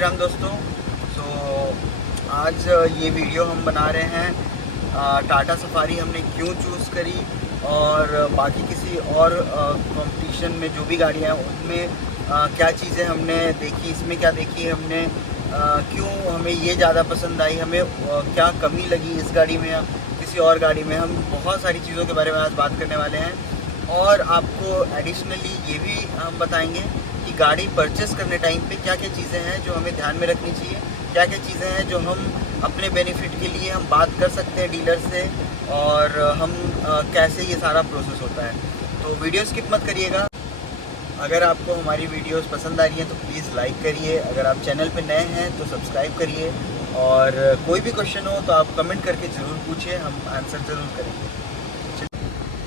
राम दोस्तों। आज ये वीडियो हम बना रहे हैं टाटा सफारी हमने क्यों चूज़ करी और बाकी किसी और कंपटीशन में जो भी गाड़ियाँ हैं उनमें क्या चीज़ें हमने देखी, इसमें क्या देखी हमने, क्यों हमें ये ज़्यादा पसंद आई, हमें क्या कमी लगी इस गाड़ी में या किसी और गाड़ी में। हम बहुत सारी चीज़ों के बारे में आज बात करने वाले हैं और आपको एडिशनली ये भी हम बताएंगे कि गाड़ी परचेस करने टाइम पे क्या क्या चीज़ें हैं जो हमें ध्यान में रखनी चाहिए, क्या क्या चीज़ें हैं जो हम अपने बेनिफिट के लिए हम बात कर सकते हैं डीलर से और हम कैसे ये सारा प्रोसेस होता है। तो वीडियो स्किप मत करिएगा। अगर आपको हमारी वीडियोस पसंद आ रही हैं तो प्लीज़ लाइक करिए, अगर आप चैनल पे नए हैं तो सब्सक्राइब करिए और कोई भी क्वेश्चन हो तो आप कमेंट करके ज़रूर पूछिए, हम आंसर ज़रूर करेंगे।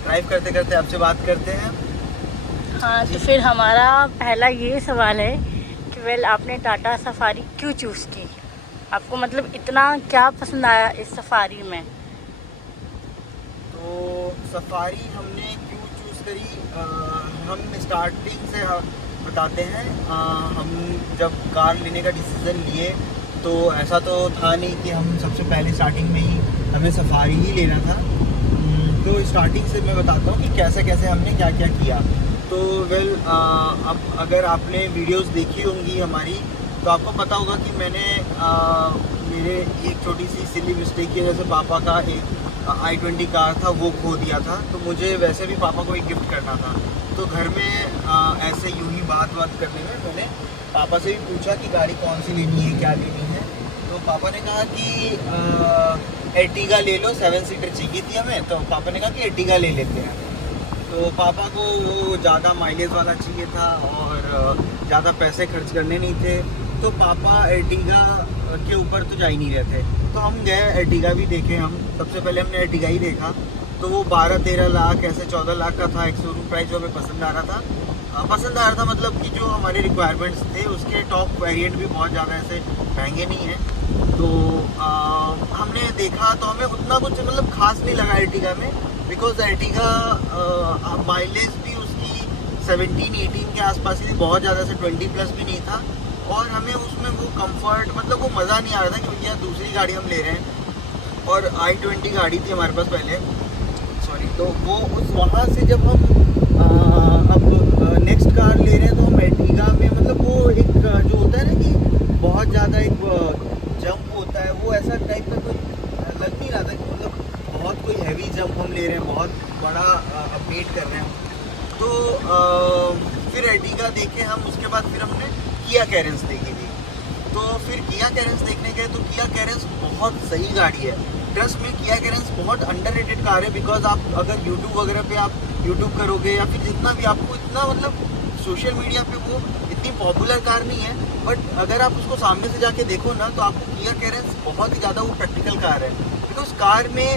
ड्राइव करते करते आपसे बात करते हैं। हाँ, तो फिर हमारा पहला ये सवाल है कि आपने टाटा सफारी क्यों चूज़ की? आपको मतलब इतना क्या पसंद आया इस सफारी में? तो सफारी हमने क्यों चूज़ करी, हम स्टार्टिंग से बताते हैं। हम जब कार लेने का डिसीज़न लिए तो ऐसा तो था नहीं कि हम सबसे पहले स्टार्टिंग में ही हमें सफारी ही लेना था। तो स्टार्टिंग से मैं बताता हूँ कि कैसे कैसे हमने क्या क्या किया। तो अब अगर आपने वीडियोस देखी होंगी हमारी तो आपको पता होगा कि मैंने मेरे एक छोटी सी सिली मिस्टेक की वजह से पापा का एक i20 कार था वो खो दिया था। तो मुझे वैसे भी पापा को एक गिफ्ट करना था। तो घर में ऐसे यूं ही बात करने में मैंने पापा से भी पूछा कि गाड़ी कौन सी लेनी है, क्या लेनी है। तो पापा ने कहा कि एर्टिगा ले लो, 7 सीटर चाहिए थी हमें। तो पापा ने कहा कि एर्टिगा ले लेते हैं। तो पापा को वो ज़्यादा माइलेज वाला चाहिए था और ज़्यादा पैसे खर्च करने नहीं थे। तो पापा एर्टिगा के ऊपर तो जा ही नहीं रहे थे। तो हम गए एर्टिगा भी देखे। हम सबसे पहले हमने एर्टिगा ही देखा। तो वो 12-13 लाख ऐसे 14 लाख का था एक शोरूम प्राइस जो हमें पसंद आ रहा था। मतलब कि जो हमारे रिक्वायरमेंट्स थे उसके टॉप वेरिएंट भी बहुत ज़्यादा ऐसे महंगे नहीं हैं। तो हमने देखा तो हमें उतना कुछ मतलब खास नहीं लगा एर्टिगा में, बिकॉज एर्टिगा माइलेज भी उसकी 17-18 के आसपास ही थी, बहुत ज़्यादा से 20 प्लस भी नहीं था। और हमें उसमें वो कंफर्ट मतलब वो मज़ा नहीं आ रहा था कि भैया दूसरी गाड़ी हम ले रहे हैं। और i20 गाड़ी थी हमारे पास पहले, सॉरी। तो वो उस वहाँ से जब हम अब नेक्स्ट कार ले रहे हैं तो हम एर्टिगा में मतलब वो एक जो होता है ना कि बहुत ज़्यादा एक जंप होता है, वो ऐसा टाइप का कोई लग नहीं रहा था कि मतलब बहुत कोई हैवी जंप हम ले रहे हैं, बहुत बड़ा अपडेट कर रहे हैं। तो फिर एर्टिगा देखे हम, उसके बाद फिर हमने किया कैरेंस देखी थी। तो फिर किया कैरेंस देखने गए तो किया कैरेंस बहुत सही गाड़ी है। ट्रस्ट में किया कैरेंस बहुत अंडररेटेड कार है। बिकॉज आप अगर यूट्यूब वगैरह पे आप यूट्यूब करोगे या फिर जितना भी आपको इतना मतलब सोशल मीडिया पे वो इतनी पॉपुलर कार नहीं है, बट अगर आप उसको सामने से जाके देखो ना तो आपको किया कैरेंस बहुत ही ज़्यादा वो प्रैक्टिकल कार है। बिकॉज कार में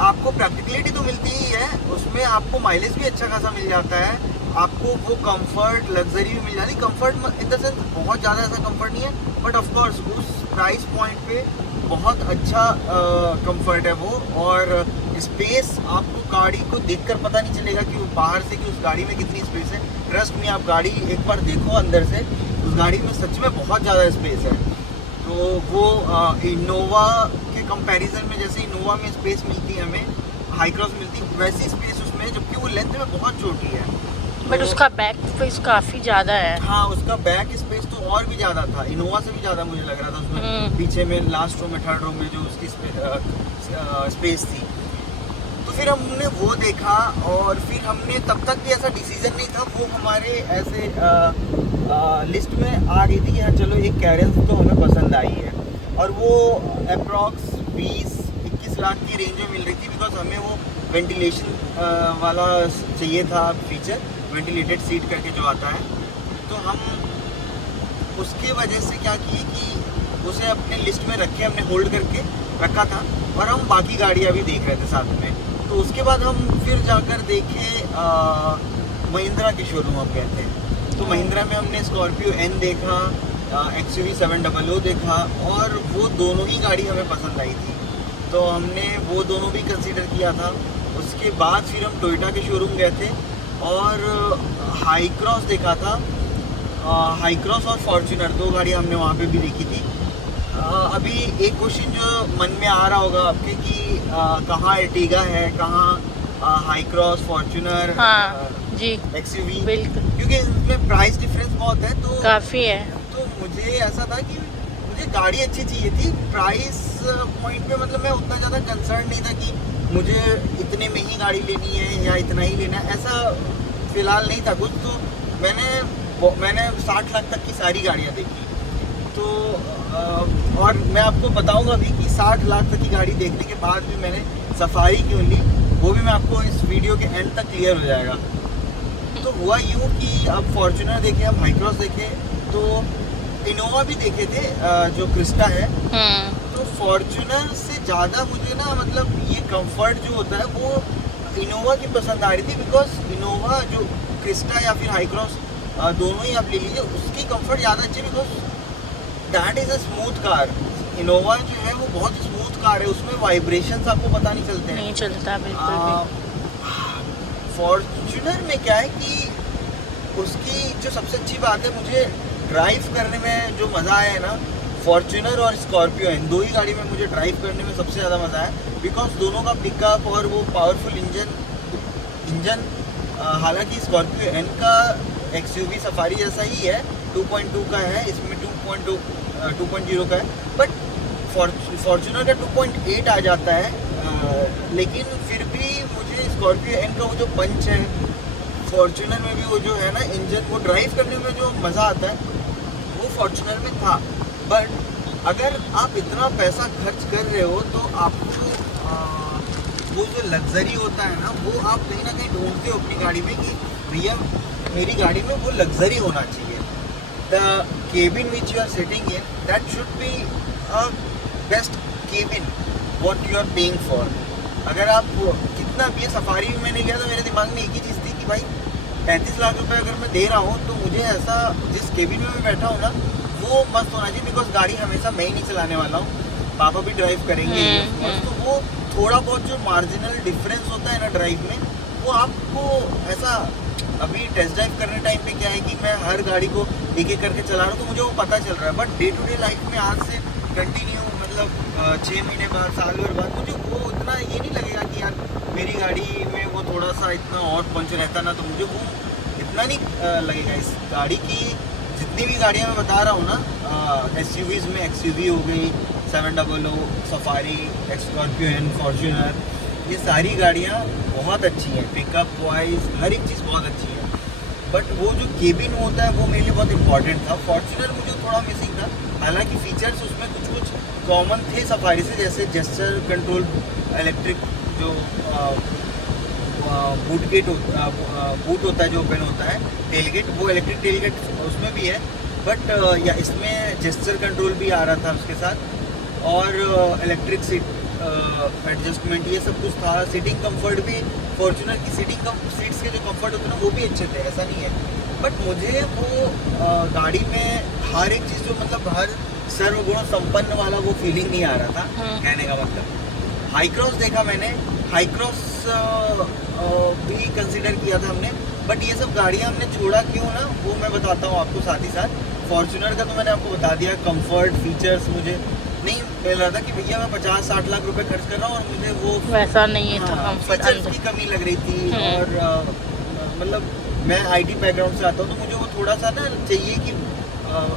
आपको प्रैक्टिकलिटी तो मिलती ही है, उसमें आपको माइलेज भी अच्छा खासा मिल जाता है, आपको वो कंफर्ट लग्जरी भी मिल जाती है। कंफर्ट इन द सेंस बहुत ज़्यादा ऐसा कंफर्ट नहीं है, बट ऑफ कोर्स उस प्राइस पॉइंट पे बहुत अच्छा कंफर्ट है वो। और स्पेस आपको गाड़ी को देखकर पता नहीं चलेगा कि वो बाहर से कि उस गाड़ी में कितनी स्पेस है। ट्रस्ट में आप गाड़ी एक बार देखो अंदर से, उस गाड़ी में सच में बहुत ज़्यादा स्पेस है। तो वो इनोवा के कंपैरिजन में, जैसे इनोवा में स्पेस मिलती है हमें, हाई क्रॉस मिलती है, वैसी स्पेस उसमें है, जबकि वो लेंथ में बहुत छोटी है। बट उसका बैक स्पेस काफ़ी ज़्यादा है। हाँ, उसका बैक स्पेस तो और भी ज़्यादा था, इनोवा से भी ज़्यादा मुझे लग रहा था उसमें। पीछे में लास्ट रो में, थर्ड रो में जो उसकी स्पेस थी। तो फिर हमने वो देखा और फिर हमने तब तक भी ऐसा डिसीजन नहीं था, वो हमारे ऐसे लिस्ट में आ गई थी कि हाँ चलो एक कैरेंस तो हमें पसंद आई है। और वो अप्रॉक्स 20-21 लाख की रेंज में मिल रही थी। बिकॉज हमें वो वेंटिलेशन वाला चाहिए था फीचर, वेंटिलेटेड सीट करके जो आता है। तो हम उसके वजह से क्या किए कि उसे अपने लिस्ट में रखे, हमने होल्ड करके रखा था और हम बाकी गाड़ियाँ भी देख रहे थे साथ में। तो उसके बाद हम फिर जाकर देखे महिंद्रा के शोरूम हम गए थे। तो महिंद्रा में हमने स्कॉर्पियो एन देखा, XUV 700 देखा और वो दोनों ही गाड़ी हमें पसंद आई थी। तो हमने वो दोनों भी कंसीडर किया था। उसके बाद फिर हम टोयोटा के शोरूम गए थे और हाई क्रॉस देखा था हाई क्रॉस और फॉर्च्यूनर, दो गाड़ियाँ हमने वहाँ पे भी देखी थी। अभी एक क्वेश्चन जो मन में आ रहा होगा आपके कि कहाँ अर्टिगा है, कहाँ हाई क्रॉस, फॉर्च्यूनर, हाँ जी एक्सयूवी, बिल्कुल, क्योंकि इसमें प्राइस डिफरेंस बहुत है। तो काफ़ी है। तो मुझे ऐसा था कि मुझे गाड़ी अच्छी चाहिए थी, प्राइस पॉइंट पे मतलब मैं उतना ज़्यादा कंसर्न नहीं था कि मुझे इतने में ही गाड़ी लेनी है या इतना ही लेना है, ऐसा फ़िलहाल नहीं था कुछ। तो मैंने 60 लाख तक की सारी गाड़ियाँ देखी। तो और मैं आपको बताऊंगा भी कि 60 लाख तक की गाड़ी देखने के बाद भी मैंने सफारी क्यों ली, वो भी मैं आपको इस वीडियो के एंड तक क्लियर हो जाएगा। तो हुआ यूँ कि अब फॉर्च्यूनर देखे, अब हाई क्रॉस देखे, तो इनोवा भी देखे थे, जो क्रिस्टा है। तो फॉर्च्यूनर से ज़्यादा मुझे ना मतलब ये कंफर्ट जो होता है वो इनोवा की पसंद आ रही थी, बिकॉज इनोवा जो क्रिस्टा या फिर हाई क्रॉस दोनों ही आप ले लीजिए, उसकी कंफर्ट ज़्यादा अच्छी, because that is a smooth car. Innova जो है वो बहुत स्मूथ कार है, उसमें वाइब्रेशंस आपको पता नहीं चलते हैं, नहीं चलता बिल्कुल भी। फॉर्च्यूनर में क्या है कि उसकी जो सबसे अच्छी बात है, मुझे ड्राइव करने में जो मज़ा आया है ना, फॉर्च्यूनर और स्कॉर्पियो, इन दो ही गाड़ी में मुझे ड्राइव करने में सबसे ज़्यादा मज़ा आया, बिकॉज दोनों का पिकअप और वो पावरफुल इंजन हालांकि स्कॉर्पियो एन का एक्सयूवी सफारी जैसा ही है, 2.2 का है, इसमें 2.0 का है, बट फॉर्च्यूनर का 2.8 आ जाता है। लेकिन फिर भी मुझे स्कॉर्पियो एन का वो जो पंच है, फॉर्च्यूनर में भी वो जो है ना इंजन, वो ड्राइव करने में जो मज़ा आता है वो फॉर्च्यूनर में था। बट अगर आप इतना पैसा खर्च कर रहे हो तो आपको वो जो लग्जरी होता है ना, वो आप कहीं ना कहीं ढूंढते हो अपनी गाड़ी में कि भैया मेरी गाड़ी में वो लग्जरी होना चाहिए। The cabin which you are sitting in, that should be a best cabin what you are paying for. अगर आप कितना भी सफारी में मैंने लिया तो मेरे दिमाग में एक ही चीज़ थी कि भाई 35 लाख रुपए अगर मैं दे रहा हूँ तो मुझे ऐसा जिस केबिन में मैं बैठा हूँ ना वो मस्त होना चाहिए, बिकॉज गाड़ी हमेशा मैं ही नहीं चलाने वाला हूँ, पापा भी ड्राइव करेंगे। तो वो थोड़ा बहुत जो मार्जिनल डिफरेंस होता है ना ड्राइव में, वो आपको ऐसा, अभी टेस्ट ड्राइव करने टाइम पे क्या है कि मैं हर गाड़ी को एक एक करके चला रहा हूँ तो मुझे वो पता चल रहा है, but day to day life में आज से कंटिन्यू मतलब 6 महीने बाद, साल भर बाद मुझे वो उतना ये नहीं लगेगा कि यार मेरी गाड़ी में वो थोड़ा सा इतना और पंच रहता ना, तो मुझे वो इतना नहीं लगेगा। इस गाड़ी की जितनी भी गाड़ियाँ मैं बता रहा हूँ ना, एसयूवीज़ में एक्सयूवी हो गई, 700, सफारी, स्कॉर्पियो एन, फॉर्च्यूनर, ये सारी गाड़ियाँ बहुत अच्छी हैं, पिकअप वाइज हर एक चीज़ बहुत अच्छी है। बट वो जो केबिन होता है वो मेरे लिए बहुत इंपॉर्टेंट था। फॉर्च्यूनर मुझे थोड़ा मिसिंग था, हालांकि फीचर्स उसमें कुछ कुछ कॉमन थे सफारी से, जैसे जेस्चर कंट्रोल, इलेक्ट्रिक जो बूट होता है जो ओपन होता है, टेलगेट, वो इलेक्ट्रिक टेलगेट उसमें भी है, बट या इसमें जेस्चर कंट्रोल भी आ रहा था उसके साथ, और इलेक्ट्रिक सीट एडजस्टमेंट, ये सब कुछ था। सीटिंग कंफर्ट भी, फॉर्च्यूनर की सीट्स के जो कंफर्ट होते हैं ना वो भी अच्छे थे, ऐसा नहीं है। बट मुझे वो गाड़ी में हर एक चीज़ जो मतलब हर सर्वगुण संपन्न वाला वो फीलिंग नहीं आ रहा था, कहने का मतलब। हाई क्रॉस देखा मैंने, हाई क्रॉस भी कंसिडर किया था हमने, बट ये सब गाड़ियाँ हमने छोड़ा क्यों ना, वो मैं बताता हूँ आपको साथ ही साथ। फॉर्च्यूनर का तो मैंने आपको बता दिया, कंफर्ट फीचर्स मुझे नहीं मिल रहा था कि भैया मैं 50-60 लाख रुपए खर्च कर रहा हूँ और मुझे वो वैसा नहीं है। हाँ, तो फीचर्स की कमी लग रही थी। और मतलब मैं आईटी बैकग्राउंड से आता हूँ तो मुझे वो थोड़ा सा ना चाहिए कि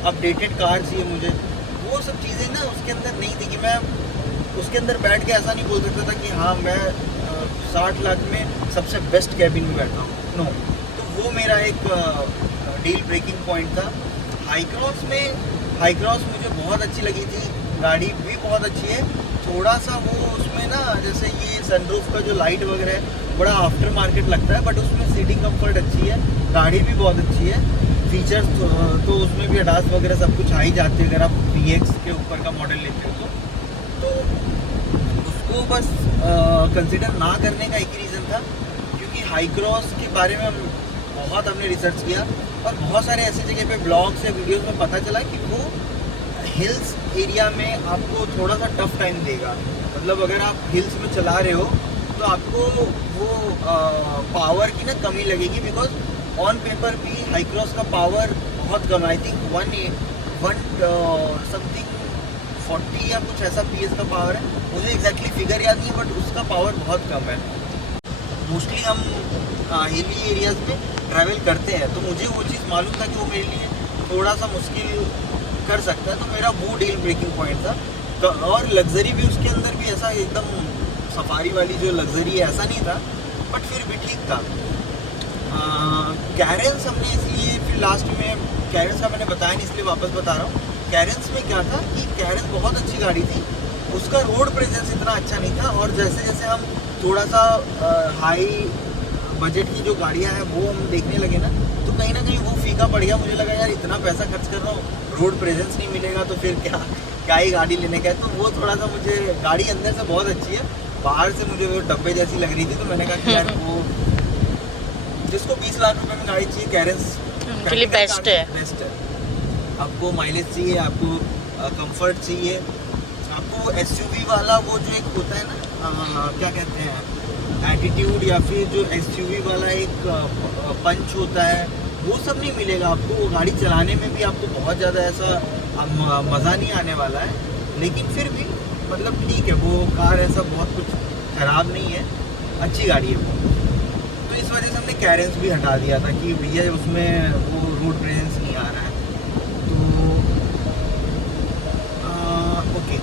अपडेटेड कार चाहिए मुझे, वो सब चीज़ें ना उसके अंदर नहीं थी कि मैं उसके अंदर बैठ के ऐसा नहीं बोल सकता था कि हाँ मैं 60 लाख में सबसे बेस्ट कैबिन में बैठा हूँ, नो। तो वो मेरा एक डील ब्रेकिंग पॉइंट था। हाई क्रॉस मुझे बहुत अच्छी लगी थी, गाड़ी भी बहुत अच्छी है। थोड़ा सा वो उसमें ना जैसे ये सनरूफ का जो लाइट वगैरह है बड़ा आफ्टर मार्केट लगता है, बट उसमें सीटिंग कंफर्ट अच्छी है, गाड़ी भी बहुत अच्छी है। फीचर्स तो उसमें भी अडास वगैरह सब कुछ आ ही जाते हैं अगर आप VX के ऊपर का मॉडल लेते हो तो उसको बस कंसिडर ना करने का एक ही रीज़न था, क्योंकि हाई क्रॉस के बारे में हमने रिसर्च किया और बहुत सारे ऐसे जगह पे ब्लॉग्स या वीडियोस में पता चला कि वो हिल्स एरिया में आपको थोड़ा सा टफ टाइम देगा। मतलब अगर आप हिल्स में चला रहे हो तो आपको वो पावर की ना कमी लगेगी, बिकॉज ऑन पेपर भी हाई क्रॉस का पावर बहुत कम, आई थिंक 1 समथिंग 40 या कुछ ऐसा PS का पावर है, मुझे एग्जैक्टली फिगर याद नहीं है, बट उसका पावर बहुत कम है। मोस्टली हम हिली एरियाज़ में ट्रैवल करते हैं, तो मुझे वो चीज़ मालूम था कि वो मेरे लिए थोड़ा सा मुश्किल कर सकता है, तो मेरा वो डील ब्रेकिंग पॉइंट था। तो और लग्जरी भी उसके अंदर भी ऐसा एकदम सफारी वाली जो लग्जरी है ऐसा नहीं था, बट फिर भी ठीक था। कैरेंस हमने इसलिए फिर लास्ट में, कैरेंस का मैंने बताया नहीं इसलिए वापस बता रहा हूँ। कैरेंस में क्या था कि कैरेंस बहुत अच्छी गाड़ी थी, उसका रोड प्रेजेंस इतना अच्छा नहीं था, और जैसे जैसे हम थोड़ा सा हाई बजट की जो गाड़ियाँ हैं वो हम देखने लगे ना, तो कहीं ना कहीं वो फीका पड़ गया। मुझे लगा यार इतना पैसा खर्च कर रहा हूँ, रोड प्रेजेंस नहीं मिलेगा तो फिर क्या ही गाड़ी लेने का है। तो वो थोड़ा सा, मुझे गाड़ी अंदर से बहुत अच्छी है, बाहर से मुझे वो डब्बे जैसी लग रही थी, तो मैंने कहा कि यार वो जिसको 20 लाख रुपए में गाड़ी चाहिए, कैरेंस के लिए बेस्ट है। बेस्ट है। आपको माइलेज चाहिए, आपको कंफर्ट चाहिए, आपको SUV वाला वो जो एक होता है ना, क्या कहते हैं, एटीट्यूड, या फिर जो SUV वाला एक पंच होता है, वो सब नहीं मिलेगा आपको। वो गाड़ी चलाने में भी आपको बहुत ज़्यादा ऐसा मज़ा नहीं आने वाला है, लेकिन फिर भी मतलब ठीक है, वो कार ऐसा बहुत कुछ ख़राब नहीं है, अच्छी गाड़ी है वो। तो इस वजह से हमने कैरेंस भी हटा दिया था कि भैया उसमें वो रोड प्रेजेंस नहीं आ रहा है। तो ओके,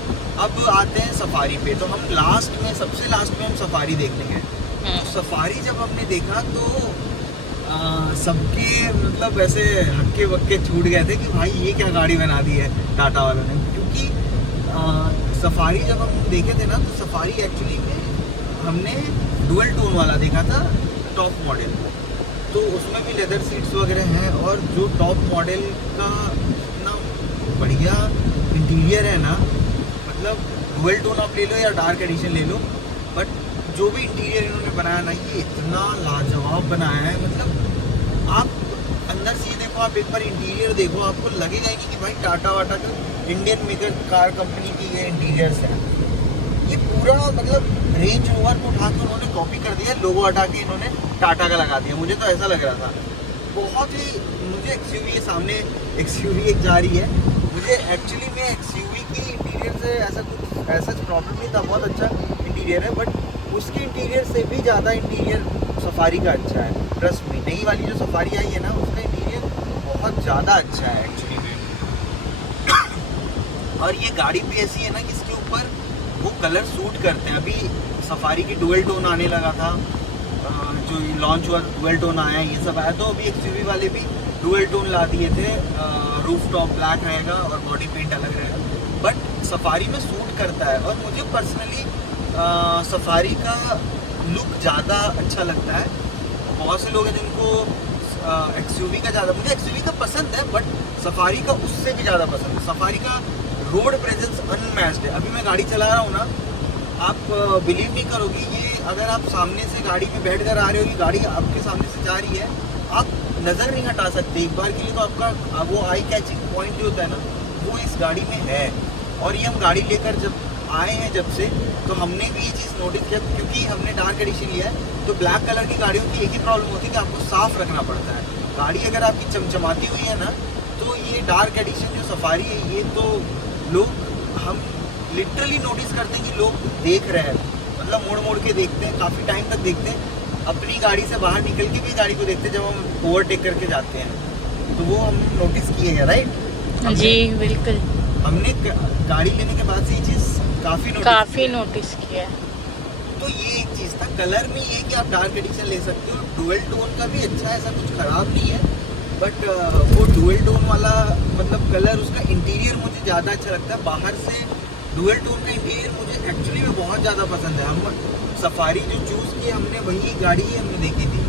अब आते हैं सफारी पे। तो हम लास्ट में, सबसे लास्ट में हम सफारी देखने गए। तो सफारी जब हमने देखा तो सबके मतलब ऐसे हक्के वक्के छूट गए थे कि भाई ये क्या गाड़ी बना दी है टाटा वालों ने। क्योंकि सफारी जब हम देखे थे ना, तो सफारी एक्चुअली में हमने डुअल टोन वाला देखा था, टॉप मॉडल। तो उसमें भी लेदर सीट्स वगैरह हैं, और जो टॉप मॉडल का इतना बढ़िया इंटीरियर है ना, मतलब डुअल टोन आप ले लो या डार्क एडिशन ले लो, बट जो भी इंटीरियर इन्होंने बनाया ना, ये इतना लाजवाब बनाया है। मतलब आप अंदर से देखो, आप एक बार इंटीरियर देखो, आपको लगेगा ही नहीं कि भाई टाटा वाटा का, इंडियन मेकर कार कंपनी की ये इंटीरियर्स हैं। ये पूरा मतलब रेंज रोवर को उठा के उन्होंने कॉपी कर दिया, लोगो हटा के इन्होंने टाटा का लगा दिया। मुझे तो ऐसा लग रहा था बहुत ही। मुझे XUV सामने XUV एक जा रही है, मुझे एक्चुअली में XUV की इंटीरियर से ऐसा प्रॉब्लम नहीं था, बहुत अच्छा इंटीरियर है, बट उसके इंटीरियर से भी ज़्यादा इंटीरियर सफारी का अच्छा है। ट्रस्ट मी, नई वाली जो सफारी आई है ना, उसका इंटीरियर बहुत ज़्यादा अच्छा है एक्चुअली में। और ये गाड़ी भी ऐसी है ना कि इसके ऊपर वो कलर सूट करते हैं। अभी सफारी की डुअल टोन आने लगा था, जो लॉन्च हुआ डुअल टोन आया, ये सब आया। तो अभी XUV वाले भी डुअल टोन ला दिए थे, रूफ टॉप ब्लैक रहेगा और बॉडी पेंट अलग रहेगा, बट सफारी में सूट करता है। और मुझे पर्सनली सफारी का लुक ज़्यादा अच्छा लगता है। बहुत से लोग हैं जिनको XUV का ज़्यादा, मुझे XUV का पसंद है, बट सफारी का उससे भी ज़्यादा पसंद है। सफारी का रोड प्रेजेंस अनमैच्ड है। अभी मैं गाड़ी चला रहा हूँ ना, आप बिलीव नहीं करोगे, ये अगर आप सामने से गाड़ी में बैठ कर आ रहे हो, ये गाड़ी आपके सामने से जा रही है, आप नज़र नहीं हटा सकते एक बार के लिए। तो आपका वो आई कैचिंग पॉइंट जो होता है ना, वो इस गाड़ी में है। और ये हम गाड़ी लेकर जब आए हैं जब से, तो हमने भी ये चीज़ नोटिस किया, क्योंकि हमने डार्क एडिशन लिया है। तो ब्लैक कलर की गाड़ियों की एक ही प्रॉब्लम होती है कि आपको साफ़ रखना पड़ता है। गाड़ी अगर आपकी चमचमाती हुई है ना, तो ये डार्क एडिशन जो सफारी है, ये तो लोग, हम लिटरली नोटिस करते हैं कि लोग देख रहे हैं, मतलब मोड़ मोड़ के देखते हैं, काफ़ी टाइम तक देखते हैं। अपनी गाड़ी से बाहर निकल के भी गाड़ी को देखते हैं जब हम ओवरटेक करके जाते हैं। तो वो हम नोटिस किए हैं, राइट जी बिल्कुल। हमने गाड़ी लेने के बाद से ये चीज़ काफ़ी नोटिस किया है। तो ये एक चीज़ था। कलर में ये कि आप डार्क एडिशन ले सकते हो, डुअल टोन का भी अच्छा है, ऐसा कुछ ख़राब नहीं है, बट वो डुअल टोन वाला मतलब कलर, उसका इंटीरियर मुझे ज़्यादा अच्छा लगता है। बाहर से डुअल टोन का इंटीरियर मुझे एक्चुअली में बहुत ज़्यादा पसंद है। हम सफारी जो चूज़ की, हमने वही गाड़ी ही हमने देखी थी।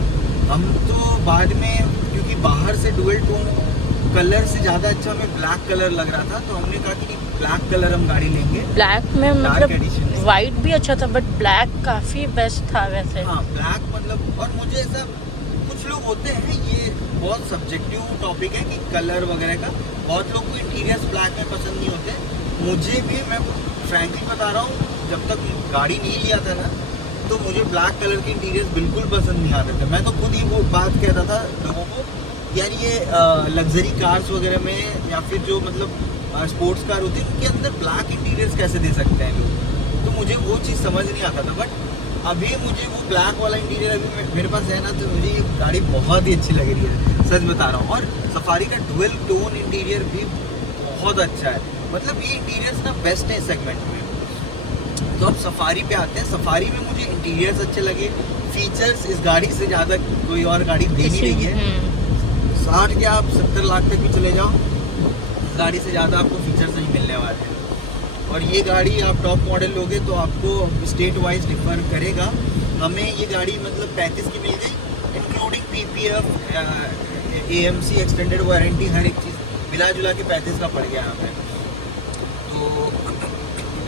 हम तो बाद में, क्योंकि बाहर से डुअल टोन कलर से ज़्यादा अच्छा हमें ब्लैक कलर लग रहा था, तो हमने कहा कि नहीं, ब्लैक कलर हम गाड़ी लेंगे। ब्लैक में मतलब वाइट भी अच्छा था, बट ब्लैक काफ़ी बेस्ट था वैसे। हाँ ब्लैक मतलब, और मुझे ऐसा, कुछ लोग होते हैं, ये बहुत सब्जेक्टिव टॉपिक है कि कलर वगैरह का, बहुत लोग को इंटीरियर्स ब्लैक में पसंद नहीं होते। मुझे भी, मैं फ्रैंकली बता रहा हूँ, जब तक गाड़ी नहीं लिया था ना, तो मुझे ब्लैक कलर के इंटीरियर्स बिल्कुल पसंद नहीं आते थे। मैं तो खुद ही वो बात कहता था लोगों को यार ये लग्जरी कार्स वगैरह में या फिर जो मतलब स्पोर्ट्स कार होती है उनके अंदर ब्लैक इंटीरियर्स कैसे दे सकते हैं लोग, तो मुझे वो चीज़ समझ नहीं आता था। बट अभी मुझे वो ब्लैक वाला इंटीरियर अभी मेरे पास है ना, तो मुझे ये गाड़ी बहुत ही अच्छी लग रही है, सच बता रहा हूँ। और सफारी का डुअल टोन इंटीरियर भी बहुत अच्छा है, मतलब ये इंटीरियर्स ना बेस्ट है सेगमेंट में। तो अब सफारी पे आते हैं। सफारी में मुझे इंटीरियर्स अच्छे लगे, फीचर्स इस गाड़ी से ज़्यादा कोई और गाड़ी दे नहीं रही है। 60 के आप 70 लाख तक भी चले जाओ, गाड़ी से ज़्यादा आपको फीचर्स नहीं मिलने वाले हैं। और ये गाड़ी आप टॉप मॉडल लोगे तो आपको स्टेट वाइज डिफर करेगा। हमें ये गाड़ी मतलब 35 की मिल गई, including PPF, AMC, extended warranty, हर एक चीज़ मिला जुला के 35 का पड़ गया हमें। तो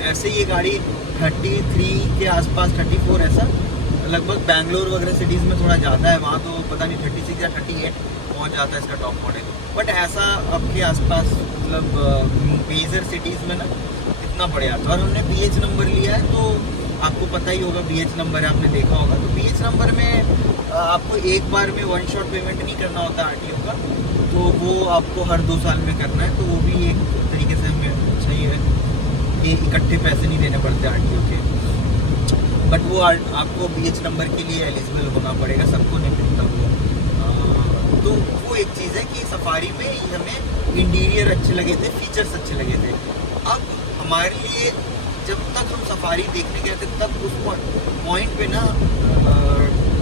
ऐसे ये गाड़ी 33 के आसपास, 34 ऐसा लगभग बैंगलोर वगैरह सिटीज़ में थोड़ा ज़्यादा है, वहाँ तो पता नहीं 36 या 38 पहुँच जाता है इसका टॉप मॉडल। बट ऐसा आपके आसपास मतलब मेजर सिटीज़ में ना इतना बढ़ जाता है। और हमने BH नंबर लिया है, तो आपको पता ही होगा BH नंबर है, आपने देखा होगा। तो BH नंबर में आपको एक बार में वन शॉट पेमेंट नहीं करना होता RTO का, तो वो आपको हर 2 साल में करना है। तो वो भी एक तरीके से हमें अच्छा ही है कि इकट्ठे पैसे नहीं देने पड़ते RTO के। बट वो आपको BH नंबर के लिए एलिजिबल होना पड़ेगा, सबको नहीं मिलता वो। तो वो एक चीज़ है कि सफारी में हमें इंटीरियर अच्छे लगे थे, फीचर्स अच्छे लगे थे। अब हमारे लिए जब तक हम सफारी देखने गए थे तब उस पॉइंट पे ना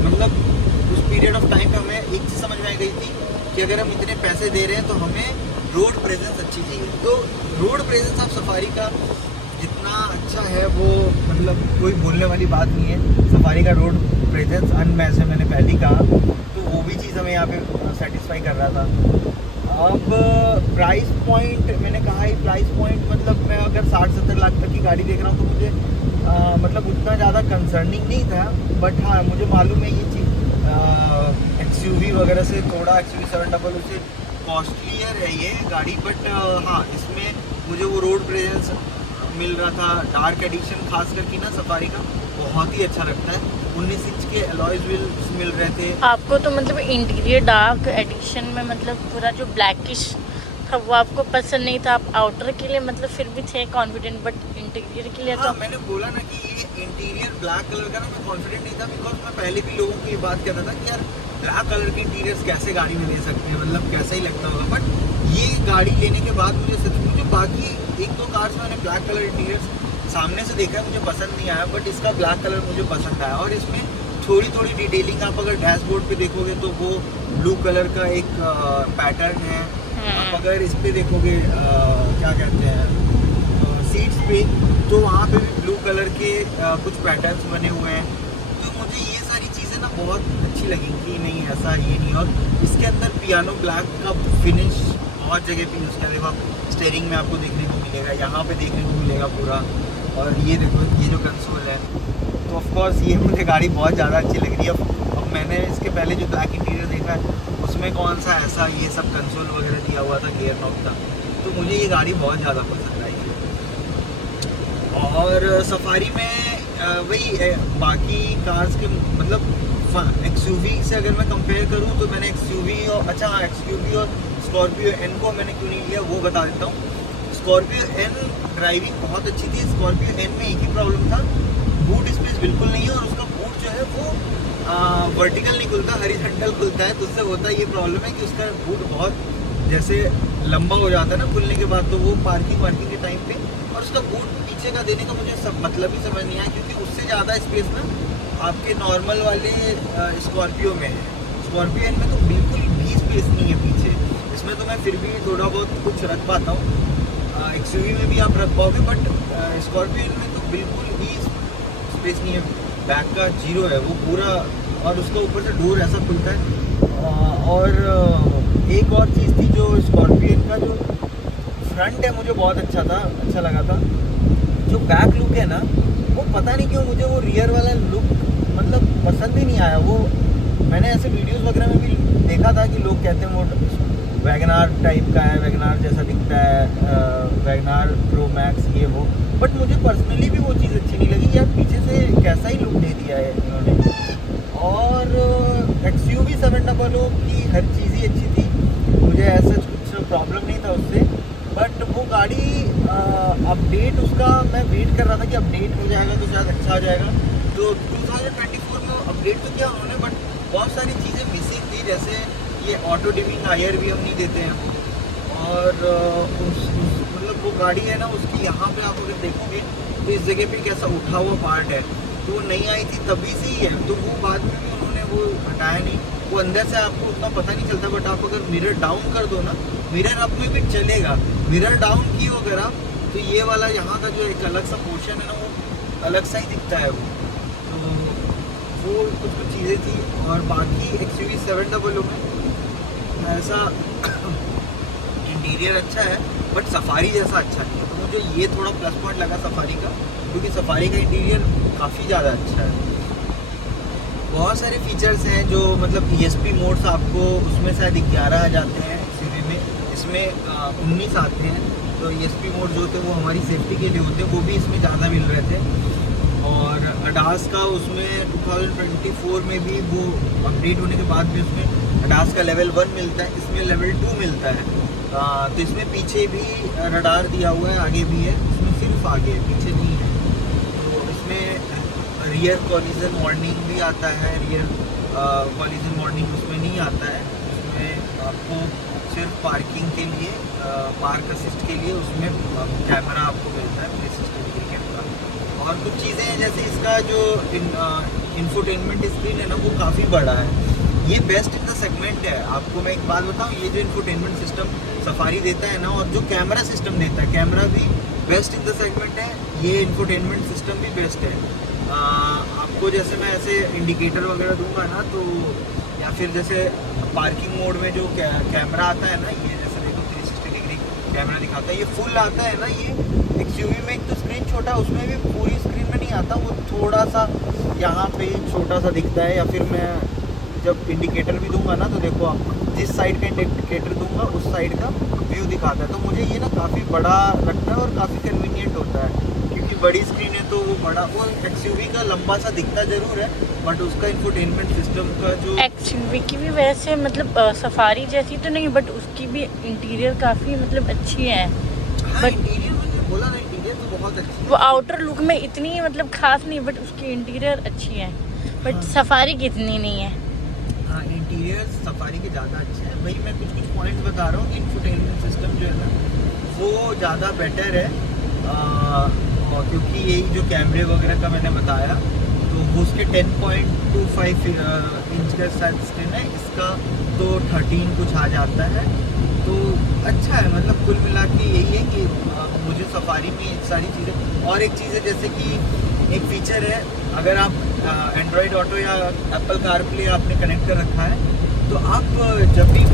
मतलब उस पीरियड ऑफ टाइम पे हमें एक चीज़ समझ में आ गई थी कि अगर हम इतने पैसे दे रहे हैं तो हमें रोड प्रेजेंस अच्छी चाहिए। तो रोड प्रेजेंस आप सफारी का जितना अच्छा है वो मतलब कोई बोलने वाली बात नहीं है। सफारी का रोड प्रेजेंस अनमैच है, मैंने पहले ही कहा, तो वो भी चीज़ हमें यहाँ पे सेटिस्फाई कर रहा था। अब प्राइस पॉइंट मैंने कहा ही, प्राइस पॉइंट मतलब मैं अगर 60-70 लाख तक की गाड़ी देख रहा हूँ तो मुझे मतलब उतना ज़्यादा कंसर्निंग नहीं था। बट हाँ, मुझे मालूम है ये चीज़ XUV वगैरह से थोड़ा XUV 700 से कॉस्टलियर है ये गाड़ी। बट हाँ, इसमें मुझे वो रोड प्रेजेंस मिल रहा था। डार्क एडिशन खास करके ना सफारी का बहुत ही अच्छा लगता है। 19 इंच के अलॉयज व्हील्स मिल रहे थे आपको। तो मतलब इंटीरियर डार्क एडिशन में मतलब पूरा जो ब्लैकिश था वो आपको पसंद नहीं था। आप आउटर के लिए मतलब फिर भी थे कॉन्फिडेंट, बट इंटीरियर के लिए हाँ, तो मैंने बोला ना कि ये इंटीरियर ब्लैक कलर का ना मैं कॉन्फिडेंट नहीं था, बिकॉज मैं पहले भी लोगों को ये बात कहता था कि यार ब्लैक कलर के इंटीरियर्स कैसे गाड़ी में ले सकते हैं, मतलब कैसा ही लगता होगा। बट ये गाड़ी लेने के बाद मुझे बाकी 1-2 कार्स में मैंने ब्लैक कलर इंटीरियर्स सामने से देखा है, मुझे पसंद नहीं आया। बट इसका ब्लैक कलर मुझे पसंद आया। और इसमें थोड़ी थोड़ी डिटेलिंग आप अगर डैशबोर्ड पे देखोगे तो वो ब्लू कलर का एक पैटर्न है। आप अगर इस पे देखोगे क्या कहते हैं सीट्स पे, तो वहाँ पे भी ब्लू कलर के कुछ पैटर्न्स बने हुए हैं। तो मुझे ये सारी चीज़ें ना बहुत अच्छी लगी कि नहीं ऐसा ये नहीं। और इसके अंदर पियानो ब्लैक का फिनिश बहुत जगह पे यूज़ किया। देखो आप स्टीयरिंग में आपको देखने को मिलेगा, यहाँ पे देखने को मिलेगा पूरा। और ये देखो ये जो कंसोल है, तो ऑफ कोर्स ये मुझे गाड़ी बहुत ज़्यादा अच्छी लग रही है। अब मैंने इसके पहले जो ब्लैक इंटीरियर देखा है उसमें कौन सा ऐसा ये सब कंसोल वगैरह दिया हुआ था, गियर नॉब था। तो मुझे ये गाड़ी बहुत ज़्यादा पसंद आई है। और सफारी में वही बाकी कार्स के मतलब XUV से अगर मैं कंपेयर करूँ तो मैंने XUV और XUV और स्कॉर्पियो N को मैंने क्यों नहीं लिया वो बता देता हूँ। स्कॉर्पियो N ड्राइविंग बहुत अच्छी थी। स्कॉर्पियो N में एक ही प्रॉब्लम था, बूट स्पेस बिल्कुल नहीं है। और उसका बूट जो है वो वर्टिकल नहीं खुलता, हॉरिजॉन्टल खुलता है। तो उससे होता ये प्रॉब्लम है कि उसका बूट बहुत जैसे लंबा हो जाता है ना खुलने के बाद, तो वो पार्किंग के टाइम पे। और उसका बूट पीछे का देने का मुझे सब मतलब ही समझ नहीं आया, क्योंकि उससे ज़्यादा स्पेस ना आपके नॉर्मल वाले स्कॉर्पियो में है। स्कॉर्पियो N में तो बिल्कुल भी स्पेस नहीं है पीछे। इसमें तो मैं फिर भी थोड़ा बहुत कुछ रख पाता हूँ, XUV में भी आप रख पाओगे, बट स्कॉर्पियो N में तो बिल्कुल भी स्पेस नहीं है। बैक का 0 है वो पूरा, और उसका ऊपर से डोर ऐसा खुलता है। और एक और चीज़ थी जो स्कॉर्पियो N का जो फ्रंट है मुझे बहुत अच्छा लगा था। जो बैक लुक है ना वो पता नहीं क्यों मुझे वो रियर वाला लुक मतलब पसंद ही नहीं आया। वो मैंने ऐसे वीडियोस वगैरह में भी देखा था कि लोग कहते हैं वो वैगनार टाइप का है, वैगनार जैसा दिखता है, वैगनार प्रो मैक्स ये वो। बट मुझे पर्सनली भी वो चीज़ अच्छी नहीं लगी यार, पीछे से कैसा ही लुक दे दिया है इन्होंने। और XUV 700 की हर चीज़ ही अच्छी थी। मुझे ऐसा कुछ प्रॉब्लम नहीं था उससे। बट वो गाड़ी अपडेट उसका मैं वेट कर रहा था कि अपडेट हो जाएगा तो शायद अच्छा आ जाएगा। तो 2024 में अपडेट तो किया उन्होंने, बट बहुत सारी चीज़ें मिसिंग थी, जैसे ये ऑटो डिमिंग आयर भी हम नहीं देते हैं। और मतलब वो गाड़ी है ना, उसकी यहाँ पे आप अगर देखोगे तो इस जगह पे कैसा उठा हुआ पार्ट है, तो वो नहीं आई थी तभी से ही है। तो वो बाद में भी उन्होंने वो हटाया नहीं, वो अंदर से आपको उतना पता नहीं चलता। बट आप अगर मिरर डाउन कर दो ना, मिरर अप में भी चलेगा, मिरर डाउन किए अगर आप, तो ये वाला यहाँ का जो एक अलग सा पोर्शन है ना, वो अलग सा ही दिखता है वो। तो वो कुछ चीज़ें थी। और बाकी XUV 700 में ऐसा इंटीरियर अच्छा है, बट सफारी जैसा अच्छा नहीं है। तो मुझे ये थोड़ा प्लस पॉइंट लगा सफारी का, क्योंकि सफारी का इंटीरियर काफ़ी ज़्यादा अच्छा है। बहुत सारे फीचर्स हैं जो मतलब ESP मोड्स आपको उसमें शायद 11 आ जाते हैं XUV में, इसमें 19 आते हैं। तो ESP मोड जो होते हैं वो हमारी सेफ्टी के लिए होते हैं, वो भी इसमें ज़्यादा मिल रहे थे। और ADAS का उसमें 2024 में भी वो अपडेट होने के बाद भी उसमें ADAS का लेवल 1 मिलता है, इसमें लेवल 2 मिलता है। तो इसमें पीछे भी रडार दिया हुआ है, आगे भी है, इसमें सिर्फ आगे है, पीछे नहीं है। तो इसमें रियर कॉलिजन वार्निंग भी आता है, रियर कॉलिजन वार्निंग उसमें नहीं आता है। उसमें आपको सिर्फ पार्किंग के लिए, पार्क असिस्ट के लिए उसमें कैमरा आपको मिलता है 360 डिग्री कैमरा। और कुछ चीज़ें हैं, जैसे इसका जो इंफोटेनमेंट स्क्रीन है ना, वो काफ़ी बड़ा है, ये बेस्ट इन द सेगमेंट है। आपको मैं एक बात बताऊं, ये जो इंफोटेनमेंट सिस्टम सफारी देता है ना, और जो कैमरा सिस्टम देता है, कैमरा भी बेस्ट इन द सेगमेंट है, ये इंफोटेनमेंट सिस्टम भी बेस्ट है। आपको जैसे मैं ऐसे इंडिकेटर वगैरह दूंगा ना, तो या फिर जैसे पार्किंग मोड में जो कैमरा आता है ना, ये जैसे देखो 360 डिग्री कैमरा दिखाता है, ये फुल आता है ना। ये XUV में एक तो स्क्रीन छोटा है, उसमें भी पूरी स्क्रीन में नहीं आता, वो थोड़ा सा यहाँ पे छोटा सा दिखता है। या फिर मैं जब इंडिकेटर भी दूंगा ना, तो देखो आप जिस साइड का इंडिकेटर दूंगा उस साइड का व्यू दिखाता है। तो मुझे ये ना काफ़ी बड़ा लगता है और काफ़ी कन्वीनियंट होता है, क्योंकि बड़ी स्क्रीन है तो वो बड़ा, वो XUV का लंबा सा दिखता ज़रूर है, बट उसका इंफोटेनमेंट सिस्टम का जो XUV की भी वैसे मतलब सफारी जैसी तो नहीं, बट उसकी भी इंटीरियर काफ़ी मतलब अच्छी है। हाँ, इंटीरियर मैंने बोला ना, इंटीरियर तो बहुत अच्छी है। वो आउटर लुक में इतनी मतलब खास नहीं, बट उसकी इंटीरियर अच्छी है, बट हाँ। सफारी की इतनी नहीं है। हाँ, इंटीरियर सफारी के ज़्यादा अच्छे हैं। वही मैं कुछ पॉइंट्स बता रहा हूँ कि इंफोटेनमेंट सिस्टम जो है ना, वो ज़्यादा बेटर है। और क्योंकि यही जो कैमरे वगैरह का मैंने बताया, तो वो उसके 10.25 इंच का शायद स्क्रीन है, इसका तो 13 कुछ आ जाता है। तो अच्छा है, मतलब कुल मिला के यही है कि मुझे सफारी में सारी चीज़ें। और एक चीज़ है, जैसे कि एक फीचर है, अगर आप एंड्रॉयड ऑटो या एप्पल कारप्ले आपने कनेक्ट कर रखा है, तो आप जब भी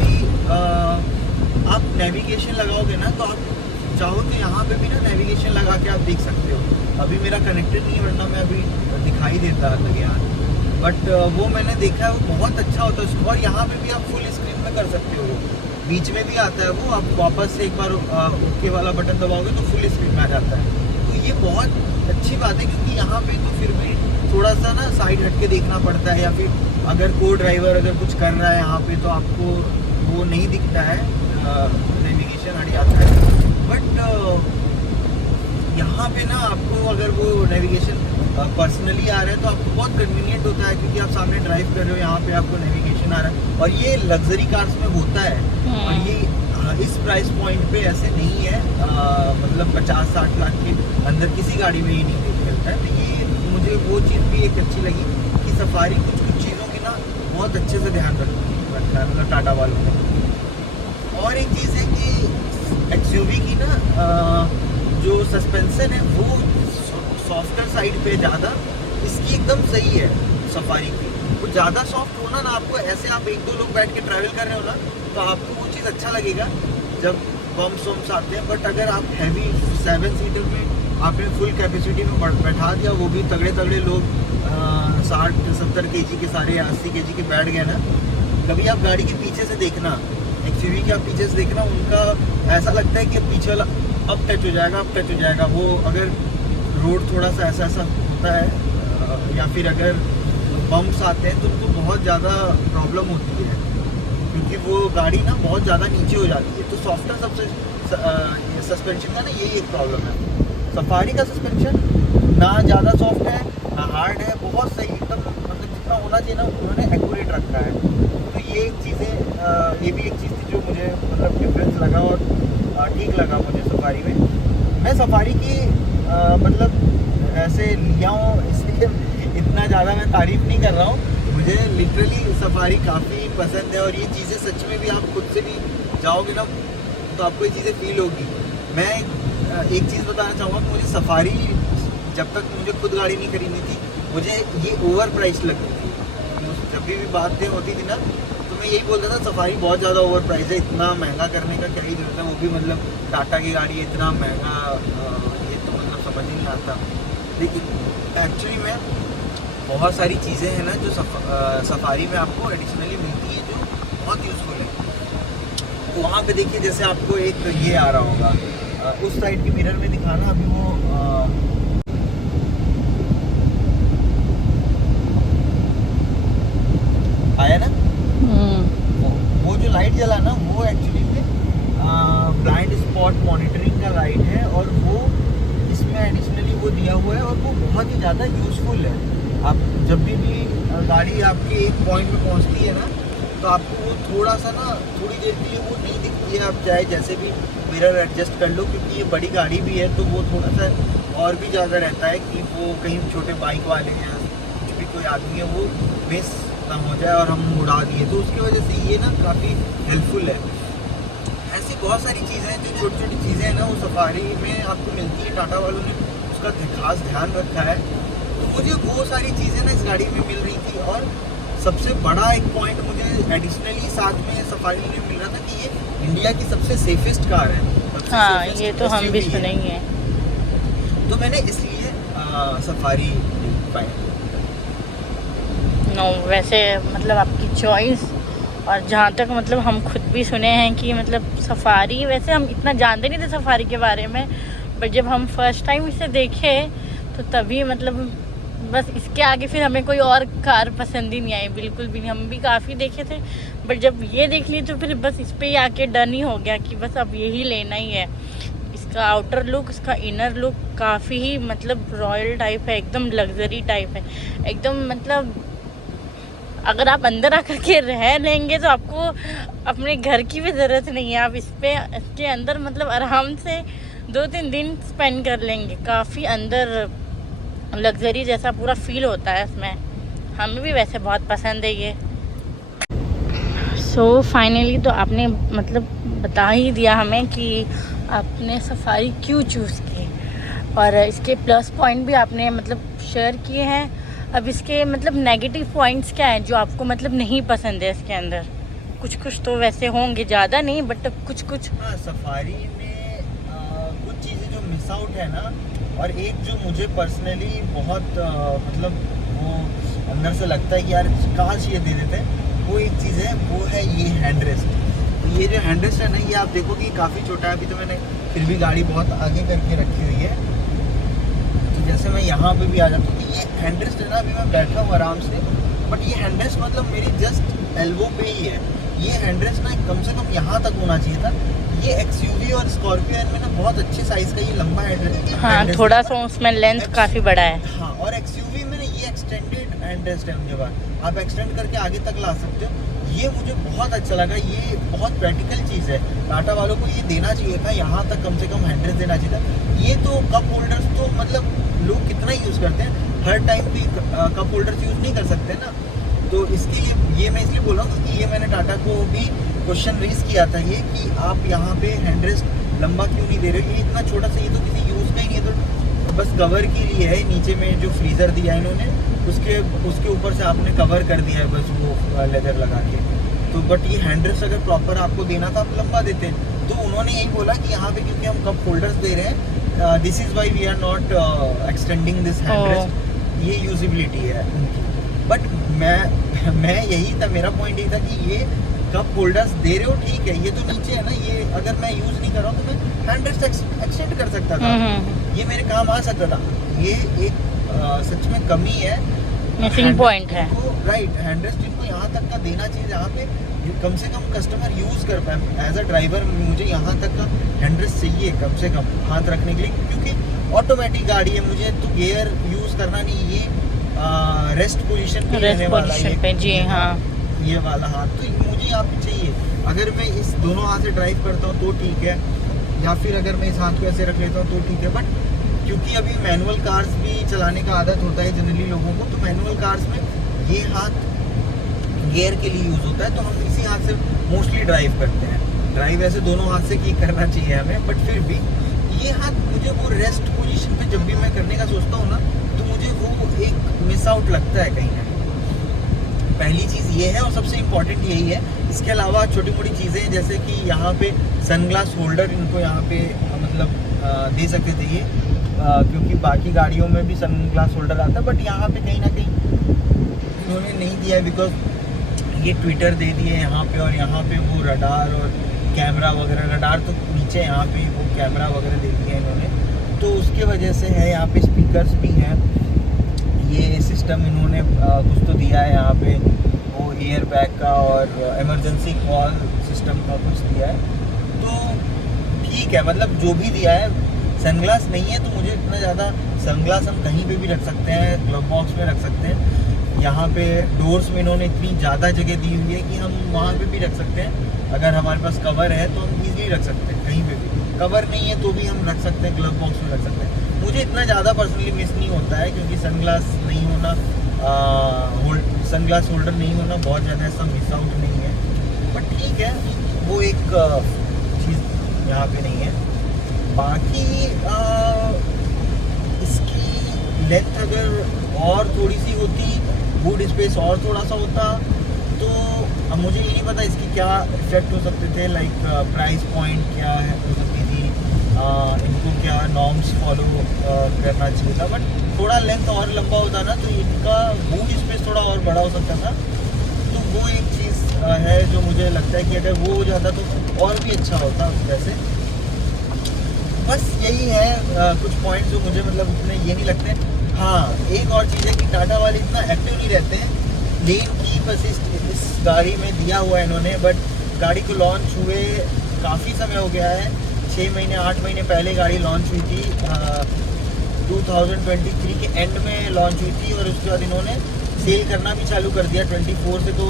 आप नेविगेशन लगाओगे ना, तो आप चाहो तो यहाँ पे भी ना नेविगेशन लगा के आप देख सकते हो। अभी मेरा कनेक्टेड नहीं है, वरना मैं अभी दिखाई देता लगे यार। बट वो मैंने देखा है, वो बहुत अच्छा होता है। और यहाँ पे भी आप फुल स्क्रीन में कर सकते हो, बीच में भी आता है वो, आप वापस से एक बार ओके वाला बटन दबाओगे तो फुल स्क्रीन में आ जाता है। तो ये बहुत अच्छी बात है, क्योंकि यहाँ पे तो फिर भी थोड़ा सा ना साइड हट के देखना पड़ता है, या फिर अगर को ड्राइवर अगर कुछ कर रहा है यहाँ पे, तो आपको वो नहीं दिखता है, नेविगेशन हट जाता है। बट यहाँ पे ना आपको अगर वो नेविगेशन पर्सनली आ रहा है, तो आपको बहुत कन्वीनियंट होता है, क्योंकि आप सामने ड्राइव कर रहे हो, यहाँ पे आपको नेविगेशन आ रहा है। और ये लग्जरी कार्स में होता है, और ये इस प्राइस पॉइंट पे ऐसे नहीं है, मतलब 50-60 लाख के अंदर किसी गाड़ी में ये नहीं मिलता है। तो ये मुझे वो चीज़ भी एक अच्छी लगी कि सफारी कुछ चीज़ों की ना बहुत अच्छे से ध्यान रखता है, मतलब टाटा वालों ने। और एक चीज़ है कि XUV की ना जो सस्पेंसन है वो सॉफ्टर साइड पे ज़्यादा, इसकी एकदम सही है सफारी की। वो ज़्यादा सॉफ्ट होना ना, आपको ऐसे आप 1-2 लोग बैठ के ट्रैवल कर रहे हो ना, तो आपको वो चीज़ अच्छा लगेगा जब बम्स वम्स आते हैं। बट अगर आप हैवी 7 सीटर में आपने फुल कैपेसिटी में बैठा दिया, वो भी तगड़े लोग 60-70 kg के, सारे 80 kg के बैठ गए ना, कभी आप गाड़ी के पीछे से देखना, XUV के आप पीछे से देखना, उनका ऐसा लगता है कि पीछे वाला अब टच हो जाएगा। वो अगर रोड थोड़ा सा ऐसा होता है, या फिर अगर बम्प्स आते हैं, तो उनको बहुत ज़्यादा प्रॉब्लम होती है। क्योंकि वो गाड़ी ना बहुत ज़्यादा नीचे हो जाती है। तो सॉफ्टर सबसे सस्पेंशन का ना यही एक प्रॉब्लम है। सफारी का सस्पेंशन ना ज़्यादा सॉफ्ट है ना हार्ड है, बहुत सही एकदम, मतलब जितना होना चाहिए ना उन्होंने एक्यूरेट रखा है। तो ये एक चीज़ें, ये भी एक चीज़ थी जो मुझे मतलब डिफरेंस लगा और ठीक लगा मुझे सफारी में। मैं सफारी की मतलब ऐसे लिया हूँ इसलिए इतना ज़्यादा मैं तारीफ़ नहीं कर रहा हूँ। मुझे लिटरली सफारी काफ़ी पसंद है और ये चीज़ें सच में भी आप खुद से भी जाओगे ना तो आपको ये चीज़ें फील होगी। मैं एक चीज़ बताना चाहूँगा कि मुझे सफारी जब तक मुझे खुद गाड़ी नहीं खरीदनी थी मुझे ये ओवर प्राइस लगती थी। जब भी बातें होती थी ना तो मैं यही बोलता था सफारी बहुत ज़्यादा ओवर प्राइस है, इतना महंगा करने का क्या ही जरूरत है, वो भी मतलब टाटा की गाड़ी है, इतना महंगा, ये तो मतलब समझ ही नहीं आता। लेकिन एक्चुअली में बहुत सारी चीज़ें हैं ना जो सफारी में आपको एडिशनली मिलती है जो बहुत यूज़फुल है। तो वहाँ पे देखिए जैसे आपको एक ये आ रहा होगा, उस साइड के मिरर में दिखाना अभी वो आया ना, वो जो लाइट जला ना वो एक्चुअली में ब्लाइंड स्पॉट मॉनिटरिंग का लाइट है और वो इसमें एडिशनली वो दिया हुआ है और वो बहुत ही ज़्यादा यूज़फुल है। आप जब भी गाड़ी आपके एक पॉइंट पे पहुंचती है ना तो आपको वो थोड़ा सा ना थोड़ी देर के लिए वो नहीं दिखती है, आप चाहे जैसे भी मिरर एडजस्ट कर लो, क्योंकि ये बड़ी गाड़ी भी है तो वो थोड़ा सा और भी ज़्यादा रहता है कि वो कहीं छोटे बाइक वाले हैं कुछ भी कोई आदमी है वो मिस ना हो जाए और हम उड़ा दिए, तो उसकी वजह से ये ना काफ़ी हेल्पफुल है। ऐसी बहुत सारी चीज़ें हैं जो छोटी छोटी चीज़ें हैं ना वो सफारी में आपको मिलती है, टाटा वालों ने उसका खास ध्यान रखा है। तो मुझे वो सारी चीज़ें ना इस गाड़ी में मिल रही थी और सबसे बड़ा एक पॉइंट मुझे एडिशनली साथ में सफारी में मिल रहा था कि ये इंडिया की सबसे सेफेस्ट कार है। हाँ, ये तो हम भी सुनेंगे। तो मैंने इसलिए सफारी फाइंड। नो, वैसे मतलब आपकी चॉइस, और जहाँ तक मतलब हम खुद भी सुने हैं कि मतलब सफारी, वैसे हम इतना जानते नहीं थे सफारी के बारे में, बट जब हम फर्स्ट टाइम इसे देखे तो तभी मतलब बस इसके आगे फिर हमें कोई और कार पसंद ही नहीं आई, बिल्कुल भी नहीं। हम भी काफ़ी देखे थे बट जब ये देख ली तो फिर बस इस पे ही आके डन ही हो गया कि बस अब यही लेना ही है। इसका आउटर लुक, इसका इनर लुक काफ़ी ही मतलब रॉयल टाइप है, एकदम लग्जरी टाइप है, एकदम मतलब अगर आप अंदर आकर के रह लेंगे तो आपको अपने घर की भी ज़रूरत नहीं है। आप इसके अंदर मतलब आराम से 2-3 दिन स्पेंड कर लेंगे। काफ़ी अंदर लग्जरी जैसा पूरा फील होता है इसमें। हमें भी वैसे बहुत पसंद है ये। सो फाइनली तो आपने मतलब बता ही दिया हमें कि आपने सफारी क्यों चूज़ की और इसके प्लस पॉइंट भी आपने मतलब शेयर किए हैं। अब इसके मतलब नेगेटिव पॉइंट्स क्या हैं जो आपको मतलब नहीं पसंद है इसके अंदर? कुछ कुछ तो वैसे होंगे, ज़्यादा नहीं बट कुछ कुछ। हाँ, सफारी में कुछ चीज़ें जो मिस आउट है ना, और एक जो मुझे पर्सनली बहुत मतलब वो अंदर से लगता है कि यार काश ये दे देते, वो एक चीज़ है, वो है ये हैंड रेस्ट। तो ये जो हैंड रेस्ट है ना, ये आप देखो कि काफ़ी छोटा है, अभी तो मैंने फिर भी गाड़ी बहुत आगे करके रखी हुई है। तो जैसे मैं यहाँ पे भी आ जाता हूँ, तो ये हैंड रेस्ट है ना, अभी मैं बैठा हूँ आराम से, बट ये हैंड रेस्ट मतलब मेरी जस्ट एल्बो पे ही है। ये हैंड रेस्ट ना कम से कम यहाँ तक होना चाहिए था। ये एक्सयूवी और स्कॉर्पियो में ना बहुत अच्छे साइज़ का ये लंबा हैंड रेस्ट। हाँ, थोड़ा सा उसमें लेंथ काफ़ी बड़ा है। हाँ, और एक्सयूवी में ना ये एक्सटेंडेड हैंड रेस्ट है, मुझे आप एक्सटेंड करके आगे तक ला सकते हो। ये मुझे बहुत अच्छा लगा, ये बहुत प्रैक्टिकल चीज़ है। टाटा वालों को ये देना चाहिए था, यहाँ तक कम से कम हैंड रेस्ट देना चाहिए था। ये तो कप होल्डर्स तो मतलब लोग कितना यूज़ करते हैं, हर टाइम भी कप होल्डर्स यूज़ नहीं कर सकते ना। तो इसके लिए ये मैं इसलिए बोल रहा हूँ क्योंकि ये मैंने टाटा को भी क्वेश्चन रेज किया था ये कि आप यहाँ पे हैंड रेस्ट लंबा क्यों नहीं दे रहे हो, ये इतना छोटा सा, ये तो किसी यूज़ का ही नहीं है, तो बस कवर के लिए है। नीचे में जो फ्रीज़र दिया है इन्होंने उसके ऊपर से आपने कवर कर दिया है बस वो लेदर लगा के। तो बट ये हैंड रेस्ट अगर प्रॉपर आपको देना था आप लंबा देते। तो उन्होंने यही बोला कि यहाँ पे क्योंकि हम कप होल्डर्स दे रहे हैं, this is why we are not extending this hand rest, ये यूजिबिलिटी है उनकी। बट मैं यही था, मेरा पॉइंट यही था कि ये कप होल्डर्स दे रहे हो ठीक है, ये तो नीचे है ना, ये अगर मैं यूज़ नहीं कर रहा हूँ तो मैं हैंड रेस्ट एक्सटेंड कर सकता था, ये मेरे काम आ सकता था। ये एक सच में कमी है, मिसिंग पॉइंट है। राइट, हैंड रेस्ट इनको यहाँ तक का देना चाहिए जहाँ पे कम से कम कस्टमर यूज़ कर पाए। एज अ ड्राइवर मुझे यहाँ तक का हैंडरेस्ट चाहिए कम से कम हाथ रखने के लिए, क्योंकि ऑटोमेटिक गाड़ी है, मुझे तो गियर यूज़ करना नहीं, ये रेस्ट पोजीशन पे रहने वाला है जी हाँ, ये वाला हाथ तो मुझे यहाँ पे चाहिए। अगर मैं इस दोनों हाथ से ड्राइव करता हूँ तो ठीक है, या फिर अगर मैं इस हाथ को ऐसे रख लेता हूँ तो ठीक है। बट क्योंकि अभी मैनुअल कार्स भी चलाने का आदत होता है जनरली लोगों को, तो मैनुअल कार्स में ये हाथ गियर के लिए यूज़ होता है, तो हम इसी हाथ से मोस्टली ड्राइव करते हैं। ड्राइव ऐसे दोनों हाथ से की करना चाहिए हमें, बट फिर भी ये हाथ मुझे वो रेस्ट पोजीशन पे जब भी मैं करने का सोचता हूँ ना, तो मुझे वो एक मिस आउट लगता है कहीं ना कहीं। पहली चीज़ ये है और सबसे इम्पोर्टेंट यही है। इसके अलावा छोटी मोटी चीज़ें जैसे कि यहाँ पे सनग्लास होल्डर इनको यहाँ पे मतलब दे सकते थे ये, क्योंकि बाकी गाड़ियों में भी सनग्लास होल्डर आता है, बट यहाँ पे कहीं ना कहीं इन्होंने नहीं दिया है, बिकॉज ये ट्विटर दे दिए यहाँ पे, और यहाँ पे वो रडार और कैमरा वगैरह, रडार तो नीचे, यहाँ पे वो कैमरा वगैरह दे दिया इन्होंने, तो उसके वजह से है। यहाँ पे स्पीकर्स भी हैं, ये सिस्टम इन्होंने कुछ तो दिया है यहाँ पे, वो एयर बैग का और इमरजेंसी कॉल सिस्टम का कुछ दिया है, तो ठीक है। मतलब जो भी दिया है, सनग्लास नहीं है तो मुझे इतना ज़्यादा, सनग्लास हम कहीं पे भी रख सकते हैं, ग्लव बॉक्स में रख सकते हैं। यहाँ पे डोर्स में इन्होंने इतनी ज़्यादा जगह दी हुई है कि हम वहाँ पे भी रख सकते हैं। अगर हमारे पास कवर है तो हम ईजिली रख सकते हैं, कहीं पे भी कवर नहीं है तो भी हम रख सकते हैं, ग्लव बॉक्स में रख सकते हैं। मुझे इतना ज़्यादा पर्सनली मिस नहीं होता है, क्योंकि सनग्लास नहीं होना, सनग्लास होल्डर नहीं होना बहुत ज़्यादा ऐसा मिस आउट नहीं है, बट ठीक है, वो एक चीज़ यहाँ पे नहीं है। बाकी इसकी लेंथ अगर और थोड़ी सी होती, बूट स्पेस और थोड़ा सा होता, तो अब मुझे ये नहीं पता इसकी क्या इफेक्ट हो सकते थे, लाइक प्राइस पॉइंट क्या है हो सकती थी, इनको क्या नॉर्म्स फॉलो करना चाहिए था। बट थोड़ा लेंथ और लंबा होता ना तो इनका बूट स्पेस थोड़ा और बड़ा हो सकता था, तो वो एक चीज़ है जो मुझे लगता है कि अगर वो हो जाता तो और भी अच्छा होता वैसे। बस यही है कुछ पॉइंट जो मुझे मतलब उतने ये नहीं लगते। हाँ, एक और चीज़ है कि टाटा वाले इतना एक्टिव नहीं रहते हैं। लेन कीप असिस्ट इस गाड़ी में दिया हुआ है इन्होंने, बट गाड़ी को लॉन्च हुए काफ़ी समय हो गया है, 6 महीने 8 महीने पहले गाड़ी लॉन्च हुई थी, 2023 के एंड में लॉन्च हुई थी, और उसके बाद इन्होंने सेल करना भी चालू कर दिया 24 से, तो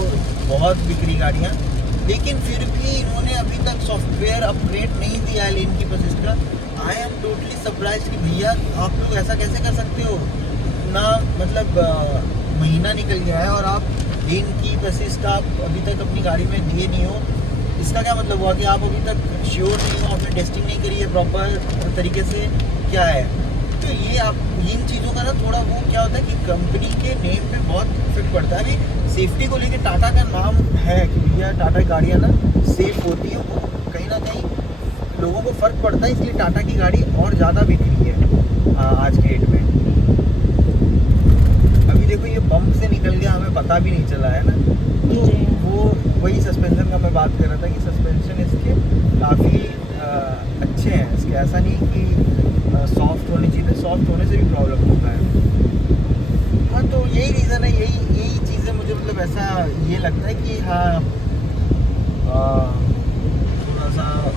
बहुत बिक्री गाड़ियाँ। लेकिन फिर भी इन्होंने अभी तक सॉफ्टवेयर अपग्रेड नहीं दिया है लेन कीप असिस्ट का। आई एम टोटली सरप्राइज कि भैया आप लोग ऐसा कैसे कर सकते हो, ना मतलब महीना निकल गया है और आप लेन कीप असिस्ट आप अभी तक अपनी गाड़ी में दिए नहीं हो। इसका क्या मतलब हुआ कि आप अभी तक श्योर नहीं हो, आपने टेस्टिंग नहीं करी है प्रॉपर तरीके से, क्या है। तो ये आप इन चीज़ों का ना थोड़ा वो क्या होता है कि कंपनी के नेम पे बहुत इफेक्ट पड़ता है। अभी सेफ्टी को लेकर टाटा का नाम है कि भैया टाटा की गाड़ियाँ ना सेफ होती है, वो कहीं ना कहीं लोगों को फ़र्क पड़ता है, इसलिए टाटा की गाड़ी और ज़्यादा बिक रही है आज के डेट में। अभी देखो ये बम्प से निकल गया, हमें पता भी नहीं चला है ना, तो वो वही सस्पेंशन का मैं बात कर रहा था कि सस्पेंशन इसके काफ़ी अच्छे हैं इसके, ऐसा नहीं कि सॉफ्ट होने चाहिए, सॉफ्ट होने से भी प्रॉब्लम होता है। हाँ, तो यही रीज़न है, यही चीज़ें मुझे मतलब ऐसा ये लगता है कि हाँ थोड़ा सा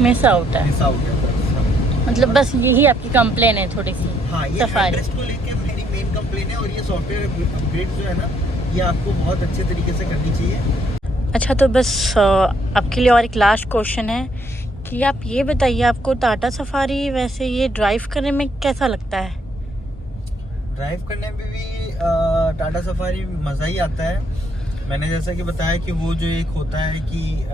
मिस आउट है, बस। मतलब बस यही आपकी कंप्लेन है थोड़ी सी। हाँ, ये सफारी हेडरेस्ट को लेके मेरी मेन कंप्लेन है, और ये सॉफ्टवेयर अपग्रेड जो है ना, ये आपको बहुत अच्छे तरीके से करनी चाहिए। अच्छा, तो बस आपके लिए और एक लास्ट क्वेश्चन है कि आप ये बताइए, आपको टाटा सफारी वैसे ये ड्राइव करने में कैसा लगता है? ड्राइव करने में भी टाटा सफारी मज़ा ही आता है। मैंने जैसा कि बताया कि वो जो एक होता है कि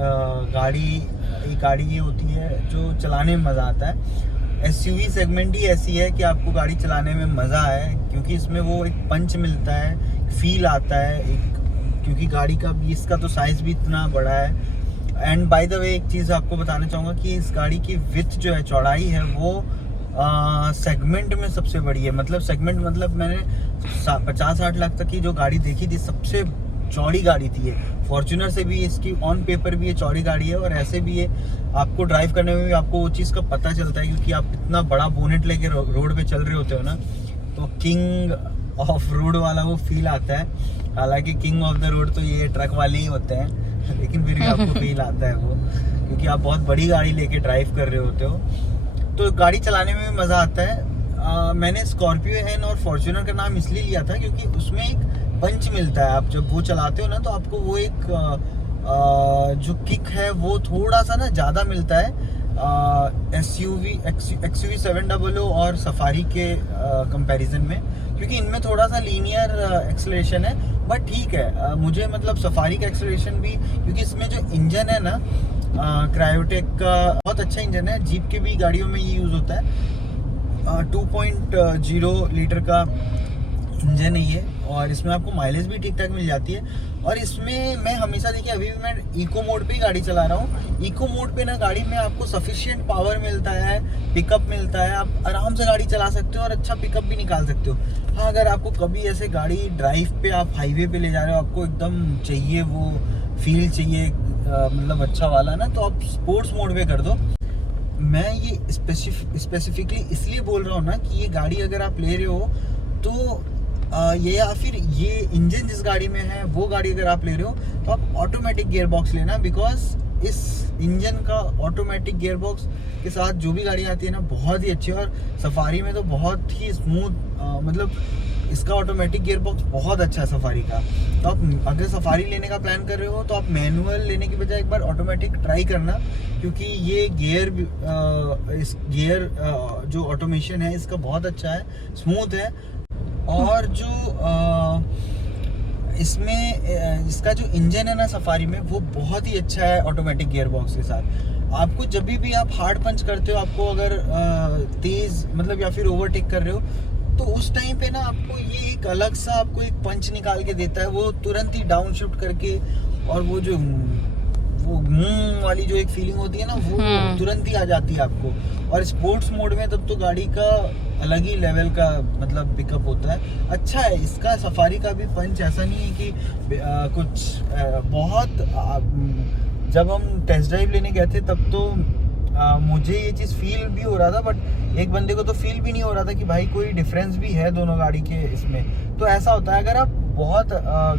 गाड़ी ये होती है जो चलाने में मज़ा आता है। एसयूवी सेगमेंट ही ऐसी है कि आपको गाड़ी चलाने में मज़ा आए, क्योंकि इसमें वो एक पंच मिलता है, फील आता है एक, क्योंकि गाड़ी का भी इसका तो साइज़ भी इतना बड़ा है। एंड बाय द वे एक चीज़ आपको बताना चाहूँगा कि इस गाड़ी की विड्थ जो है, चौड़ाई है, वो सेगमेंट में सबसे बड़ी है। मतलब सेगमेंट मतलब मैंने 50-60 लाख तक की जो गाड़ी देखी थी, सबसे चौड़ी गाड़ी थी ये। फॉर्च्यूनर से भी इसकी ऑन पेपर भी ये चौड़ी गाड़ी है, और ऐसे भी ये आपको ड्राइव करने में भी आपको वो चीज़ का पता चलता है, क्योंकि आप इतना बड़ा बोनेट लेके रोड पे चल रहे होते हो ना, तो किंग ऑफ रोड वाला वो फील आता है। हालांकि किंग ऑफ द रोड तो ये ट्रक वाले ही होते हैं, लेकिन फिर भी आपको फील आता है वो, क्योंकि आप बहुत बड़ी गाड़ी लेके ड्राइव कर रहे होते हो, तो गाड़ी चलाने में भी मज़ा आता है। मैंने स्कॉर्पियो एन और फॉर्च्यूनर का नाम इसलिए लिया था क्योंकि उसमें एक पंच मिलता है। आप जब वो चलाते हो ना तो आपको वो एक जो किक है वो थोड़ा सा ना ज़्यादा मिलता है XUV 700 और सफारी के कंपैरिजन में, क्योंकि इनमें थोड़ा सा लीनियर एक्सेलरेशन है। बट ठीक है, मुझे मतलब सफारी का एक्सेलरेशन भी, क्योंकि इसमें जो इंजन है ना क्रायोटेक का बहुत अच्छा इंजन है, जीप के भी गाड़ियों में ये यूज़ होता है। 2.0 लीटर का इंजन है ये, और इसमें आपको माइलेज भी ठीक ठाक मिल जाती है। और इसमें मैं हमेशा देखिए, अभी भी मैं इको मोड पे ही गाड़ी चला रहा हूँ। इको मोड पे ना गाड़ी में आपको सफिशिएंट पावर मिलता है, पिकअप मिलता है, आप आराम से गाड़ी चला सकते हो और अच्छा पिकअप भी निकाल सकते हो। हाँ, अगर आपको कभी ऐसे गाड़ी ड्राइव पे आप हाईवे पे ले जा रहे हो, आपको एकदम चाहिए वो फील चाहिए मतलब अच्छा वाला ना, तो आप स्पोर्ट्स मोड पे कर दो। मैं ये स्पेसिफिकली इसलिए बोल रहा हूँ ना कि ये गाड़ी अगर आप ले रहे हो तो ये, या फिर ये इंजन जिस गाड़ी में है वो गाड़ी अगर आप ले रहे हो तो आप ऑटोमेटिक गियर बॉक्स लेना, बिकॉज इस इंजन का ऑटोमेटिक गियर बॉक्स के साथ जो भी गाड़ी आती है ना बहुत ही अच्छी है। और सफारी में तो बहुत ही स्मूथ, मतलब इसका ऑटोमेटिक गियर बॉक्स बहुत अच्छा है सफारी का। तो आप अगर सफारी लेने का प्लान कर रहे हो तो आप मैनुअल लेने की बजाय एक बार ऑटोमेटिक ट्राई करना, क्योंकि ये इस गियर जो ऑटोमेशन है इसका बहुत अच्छा है, स्मूथ है। और जो इसमें इसका जो इंजन है ना सफारी में, वो बहुत ही अच्छा है ऑटोमेटिक गियर बॉक्स के साथ। आपको जब भी आप हार्ड पंच करते हो, आपको अगर तेज़ मतलब या फिर ओवरटेक कर रहे हो, तो उस टाइम पे ना आपको ये एक अलग सा आपको एक पंच निकाल के देता है, वो तुरंत ही डाउन शिफ्ट करके, और वो जो वाली जो एक फीलिंग होती है ना वो तुरंत ही आ जाती है आपको। और स्पोर्ट्स मोड में तब तो गाड़ी का अलग ही लेवल का मतलब पिकअप होता है। अच्छा है इसका सफारी का भी पंच, ऐसा नहीं है कि बहुत जब हम टेस्ट ड्राइव लेने गए थे तब तो मुझे ये चीज़ फील भी हो रहा था, बट एक बंदे को तो फील भी नहीं हो रहा था कि भाई कोई डिफरेंस भी है दोनों गाड़ी के इसमें। तो ऐसा होता है, अगर आप बहुत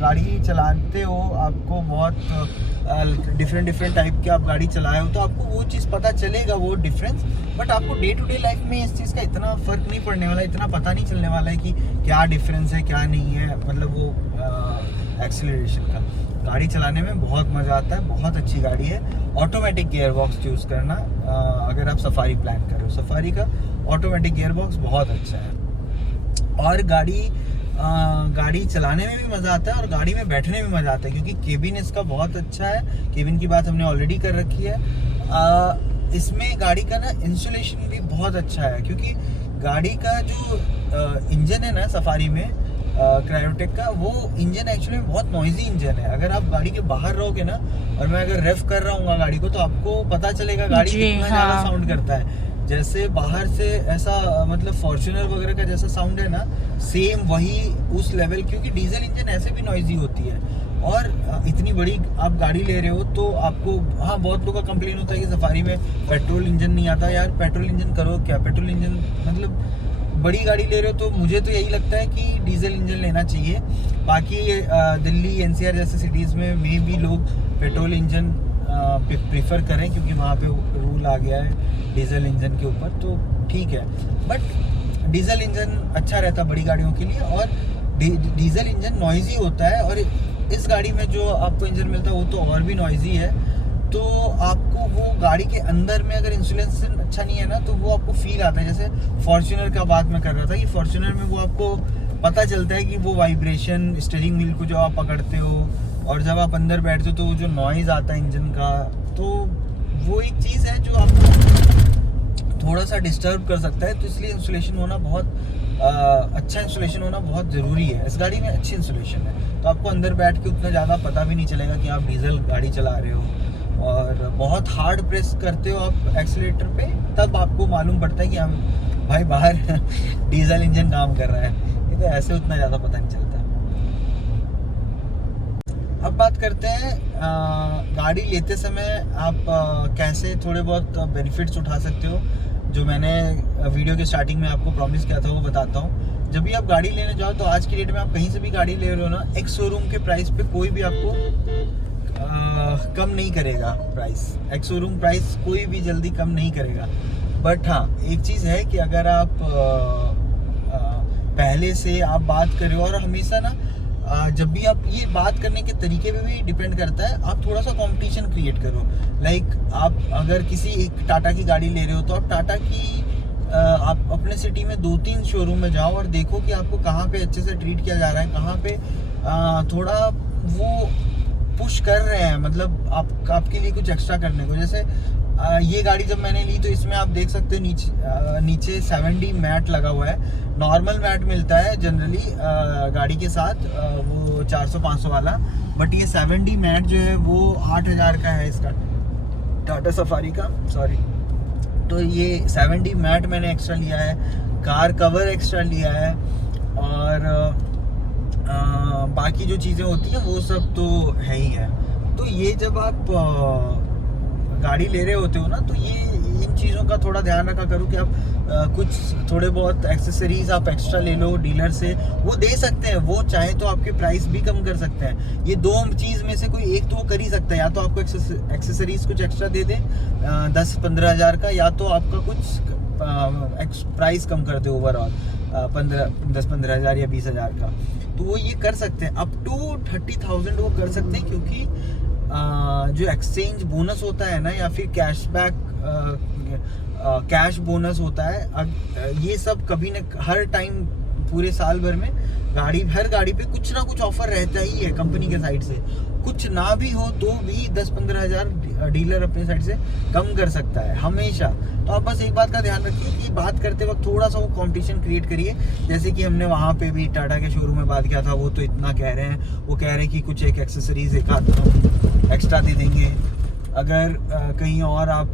गाड़ी चलाते हो, आपको बहुत डिफरेंट टाइप की आप गाड़ी चलाए हो, तो आपको वो चीज़ पता चलेगा वो डिफरेंस। बट आपको डे टू डे लाइफ में इस चीज़ का इतना फ़र्क नहीं पड़ने वाला, इतना पता नहीं चलने वाला है कि क्या डिफरेंस है क्या नहीं है, मतलब वो एक्सीलरेशन का। गाड़ी चलाने में बहुत मज़ा आता है, बहुत अच्छी गाड़ी है। ऑटोमेटिक गियर बॉक्स चूज़ करना अगर आप सफारी प्लान कर रहे हो, सफारी का ऑटोमेटिक गियर बॉक्स बहुत अच्छा है। और गाड़ी चलाने में भी मज़ा आता है और गाड़ी में बैठने में मज़ा आता है, क्योंकि केबिन इसका बहुत अच्छा है। केबिन की बात हमने ऑलरेडी कर रखी है। इसमें गाड़ी का ना इंसुलेशन भी बहुत अच्छा है, क्योंकि गाड़ी का जो इंजन है ना सफारी में क्रायोटेक का, वो इंजन एक्चुअली में बहुत नॉइजी इंजन है। अगर आप गाड़ी के बाहर रहोगे ना, और मैं अगर रेफ कर रहा हूँ गाड़ी को, तो आपको पता चलेगा गाड़ी कितना ज़्यादा साउंड करता है। जैसे बाहर से ऐसा मतलब फॉर्च्यूनर वगैरह का जैसा साउंड है ना, सेम वही उस लेवल, क्योंकि डीजल इंजन ऐसे भी नॉइजी होती है। और इतनी बड़ी आप गाड़ी ले रहे हो तो आपको, हाँ बहुत लोगों का कंप्लेन होता है कि सफारी में पेट्रोल इंजन नहीं आता। यार पेट्रोल इंजन करो क्या, पेट्रोल इंजन मतलब बड़ी गाड़ी ले रहे हो तो मुझे तो यही लगता है कि डीजल इंजन लेना चाहिए। बाकी दिल्ली NCR जैसे सिटीज़ में भी लोग पेट्रोल इंजन प्रीफर करें, क्योंकि वहाँ पे रूल आ गया है डीजल इंजन के ऊपर, तो ठीक है। बट डीजल इंजन अच्छा रहता है बड़ी गाड़ियों के लिए, और डीजल इंजन नॉइजी होता है। और इस गाड़ी में जो आपको इंजन मिलता है वो तो और भी नॉइजी है। तो आपको वो गाड़ी के अंदर में अगर इंसुलेशन अच्छा नहीं है ना, तो वो आपको फील आता है। जैसे फॉर्च्यूनर का बात मैं कर रहा था कि फॉर्च्यूनर में वो आपको पता चलता है कि वो वाइब्रेशन स्टीयरिंग व्हील को जो आप पकड़ते हो, और जब आप अंदर बैठते हो तो वो जो नॉइज़ आता है इंजन का, तो वो एक चीज़ है जो आपको थोड़ा सा डिस्टर्ब कर सकता है। तो इसलिए इंसुलेशन होना बहुत अच्छा इंसुलेशन होना बहुत ज़रूरी है। इस गाड़ी में अच्छी इंसुलेशन है, तो आपको अंदर बैठ के उतना ज़्यादा पता भी नहीं चलेगा कि आप डीजल गाड़ी चला रहे हो। और बहुत हार्ड प्रेस करते हो आप एक्सीलेटर पे, तब आपको मालूम पड़ता है कि हम भाई बाहर डीजल इंजन काम कर रहा है। ये तो ऐसे उतना ज़्यादा पता नहीं चलता। अब बात करते हैं गाड़ी लेते समय आप कैसे थोड़े बहुत बेनिफिट्स उठा सकते हो, जो मैंने वीडियो के स्टार्टिंग में आपको प्रॉमिस किया था वो बताता हूँ। जब भी आप गाड़ी लेने जाओ तो आज की डेट में आप कहीं से भी गाड़ी ले रहे हो ना, एक शोरूम के प्राइस पे कोई भी आपको कम नहीं करेगा प्राइस, एक्स शोरूम प्राइस कोई भी जल्दी कम नहीं करेगा। बट हाँ, एक चीज़ है कि अगर आप पहले से आप बात करें, और हमेशा ना जब भी आप ये बात करने के तरीके पे भी डिपेंड करता है, आप थोड़ा सा कंपटीशन क्रिएट करो। लाइक आप अगर किसी एक टाटा की गाड़ी ले रहे हो तो आप टाटा की आप अपने सिटी में 2-3 शोरूम में जाओ और देखो कि आपको कहाँ पे अच्छे से ट्रीट किया जा रहा है, कहाँ पे थोड़ा वो पुश कर रहे हैं, मतलब आपके लिए कुछ एक्स्ट्रा करने को। जैसे ये गाड़ी जब मैंने ली तो इसमें आप देख सकते हो नीचे 7D मैट लगा हुआ है। नॉर्मल मैट मिलता है जनरली गाड़ी के साथ, वो 400-500 वाला, बट ये 7D मैट जो है वो 8000 का है इसका, टाटा सफारी का, सॉरी। तो ये 7D मैट मैंने एक्स्ट्रा लिया है, कार कवर एक्स्ट्रा लिया है, और बाकी जो चीज़ें होती हैं वो सब तो है ही है। तो ये जब आप गाड़ी ले रहे होते हो ना, तो ये इन चीज़ों का थोड़ा ध्यान रखा करो कि आप कुछ थोड़े बहुत एक्सेसरीज आप एक्स्ट्रा ले लो डीलर से, वो दे सकते हैं, वो चाहे तो आपके प्राइस भी कम कर सकते हैं। ये दो चीज़ में से कोई एक तो वो कर ही सकता है, या तो आपको एक्सेसरीज कुछ एक्स्ट्रा दे दे 10-15 हज़ार का, या तो आपका कुछ प्राइस कम कर दे ओवरऑल 10-15 हज़ार या 20 हज़ार का। तो वो ये कर सकते हैं, अप टू 30,000 वो कर सकते हैं, क्योंकि जो एक्सचेंज बोनस होता है ना, या फिर कैशबैक कैश बोनस होता है, ये सब कभी न हर टाइम पूरे साल भर में हर गाड़ी पे कुछ ना कुछ ऑफर रहता ही है कंपनी के साइड से। कुछ ना भी हो तो भी 10-15 हज़ार डीलर अपने साइड से कम कर सकता है हमेशा। तो आप बस एक बात का ध्यान रखिए कि बात करते वक्त थोड़ा सा वो कंपटीशन क्रिएट करिए। जैसे कि हमने वहाँ पे भी टाटा के शोरूम में बात किया था, वो तो इतना कह रहे हैं, वो कह रहे हैं कि कुछ एक एक्सेसरीज एक आध एक्स्ट्रा दे देंगे। अगर कहीं और आप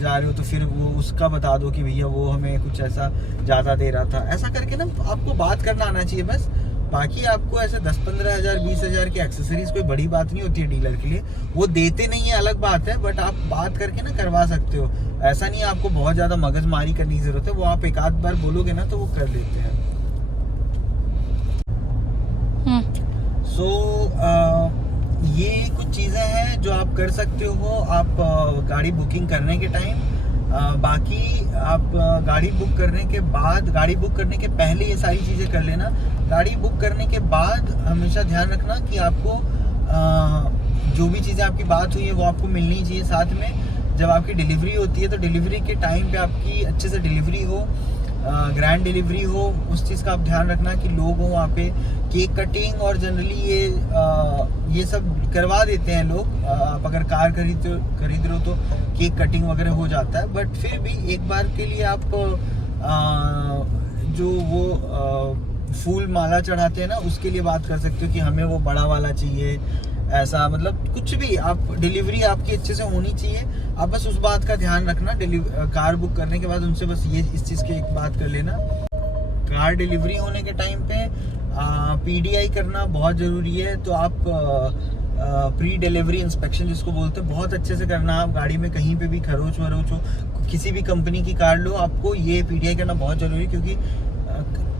जा रहे हो तो फिर वो उसका बता दो कि भैया वो हमें कुछ ऐसा ज़्यादा दे रहा था। ऐसा करके ना आपको बात करना आना चाहिए बस। बाकी आपको ऐसे 10-15 हज़ार 20 हज़ार की एक्सेसरीज कोई बड़ी बात नहीं होती है डीलर के लिए, वो देते नहीं है अलग बात है, बट आप बात करके ना करवा सकते हो। ऐसा नहीं है आपको बहुत ज़्यादा मगजमारी करने की ज़रूरत है, वो आप एक आध बार बोलोगे ना तो वो कर लेते हैं। ये कुछ चीज़ें हैं जो आप कर सकते हो आप गाड़ी बुकिंग करने के टाइम। बाकी आप गाड़ी बुक करने के बाद, गाड़ी बुक करने के पहले ये सारी चीज़ें कर लेना। गाड़ी बुक करने के बाद हमेशा ध्यान रखना कि आपको जो भी चीज़ें आपकी बात हुई है वो आपको मिलनी चाहिए साथ में। जब आपकी डिलीवरी होती है तो डिलीवरी के टाइम पे आपकी अच्छे से डिलीवरी हो, ग्रैंड डिलीवरी हो, उस चीज़ का आप ध्यान रखना कि लोग हों वहाँ पे। केक कटिंग और जनरली ये सब करवा देते हैं लोग। आप अगर कार खरीद रहे हो तो केक कटिंग वगैरह हो जाता है, बट फिर भी एक बार के लिए आप जो वो फूल माला चढ़ाते हैं ना, उसके लिए बात कर सकते हो कि हमें वो बड़ा वाला चाहिए। ऐसा मतलब कुछ भी आप डिलीवरी आपकी अच्छे से होनी चाहिए। आप बस उस बात का ध्यान रखना। कार बुक करने के बाद उनसे बस ये इस चीज़ की एक बात कर लेना। कार डिलीवरी होने के टाइम पे PDI करना बहुत ज़रूरी है। तो आप प्री डिलीवरी इंस्पेक्शन जिसको बोलते हैं, बहुत अच्छे से करना। आप गाड़ी में कहीं पे भी खरोच वरोच हो, किसी भी कंपनी की कार लो, आपको ये PDI करना बहुत ज़रूरी है, क्योंकि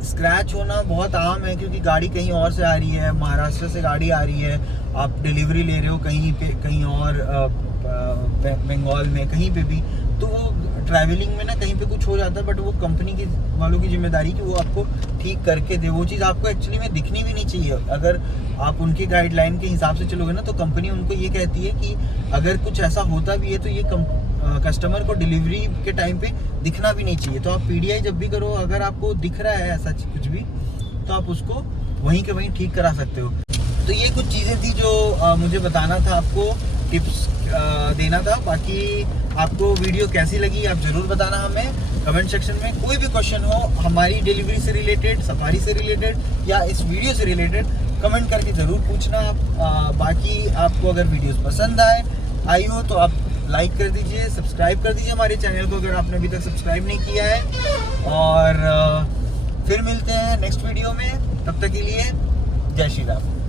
स्क्रैच होना बहुत आम है, क्योंकि गाड़ी कहीं और से आ रही है, महाराष्ट्र से गाड़ी आ रही है, आप डिलीवरी ले रहे हो कहीं पे, कहीं और बंगाल में, कहीं पे भी, तो वो ट्रैवलिंग में ना कहीं पे कुछ हो जाता है, बट वो कंपनी की वालों की जिम्मेदारी कि वो आपको ठीक करके दे। वो चीज़ आपको एक्चुअली में दिखनी भी नहीं चाहिए। अगर आप उनके गाइडलाइन के हिसाब से चलोगे ना, तो कंपनी उनको ये कहती है कि अगर कुछ ऐसा होता भी है तो ये कस्टमर को डिलीवरी के टाइम पे दिखना भी नहीं चाहिए। तो आप PDI जब भी करो, अगर आपको दिख रहा है ऐसा कुछ भी, तो आप उसको वहीं के वहीं ठीक करा सकते हो। तो ये कुछ चीज़ें थी जो मुझे बताना था, आपको टिप्स देना था। बाकी आपको वीडियो कैसी लगी आप ज़रूर बताना हमें कमेंट सेक्शन में। कोई भी क्वेश्चन हो हमारी डिलीवरी से रिलेटेड, सफारी से रिलेटेड, या इस वीडियो से रिलेटेड, कमेंट करके ज़रूर पूछना आप। बाकी आपको अगर वीडियोस पसंद आई हो तो आप लाइक कर दीजिए, सब्सक्राइब कर दीजिए हमारे चैनल को अगर आपने अभी तक सब्सक्राइब नहीं किया है। और फिर मिलते हैं नेक्स्ट वीडियो में, तब तक के लिए जय श्री राम।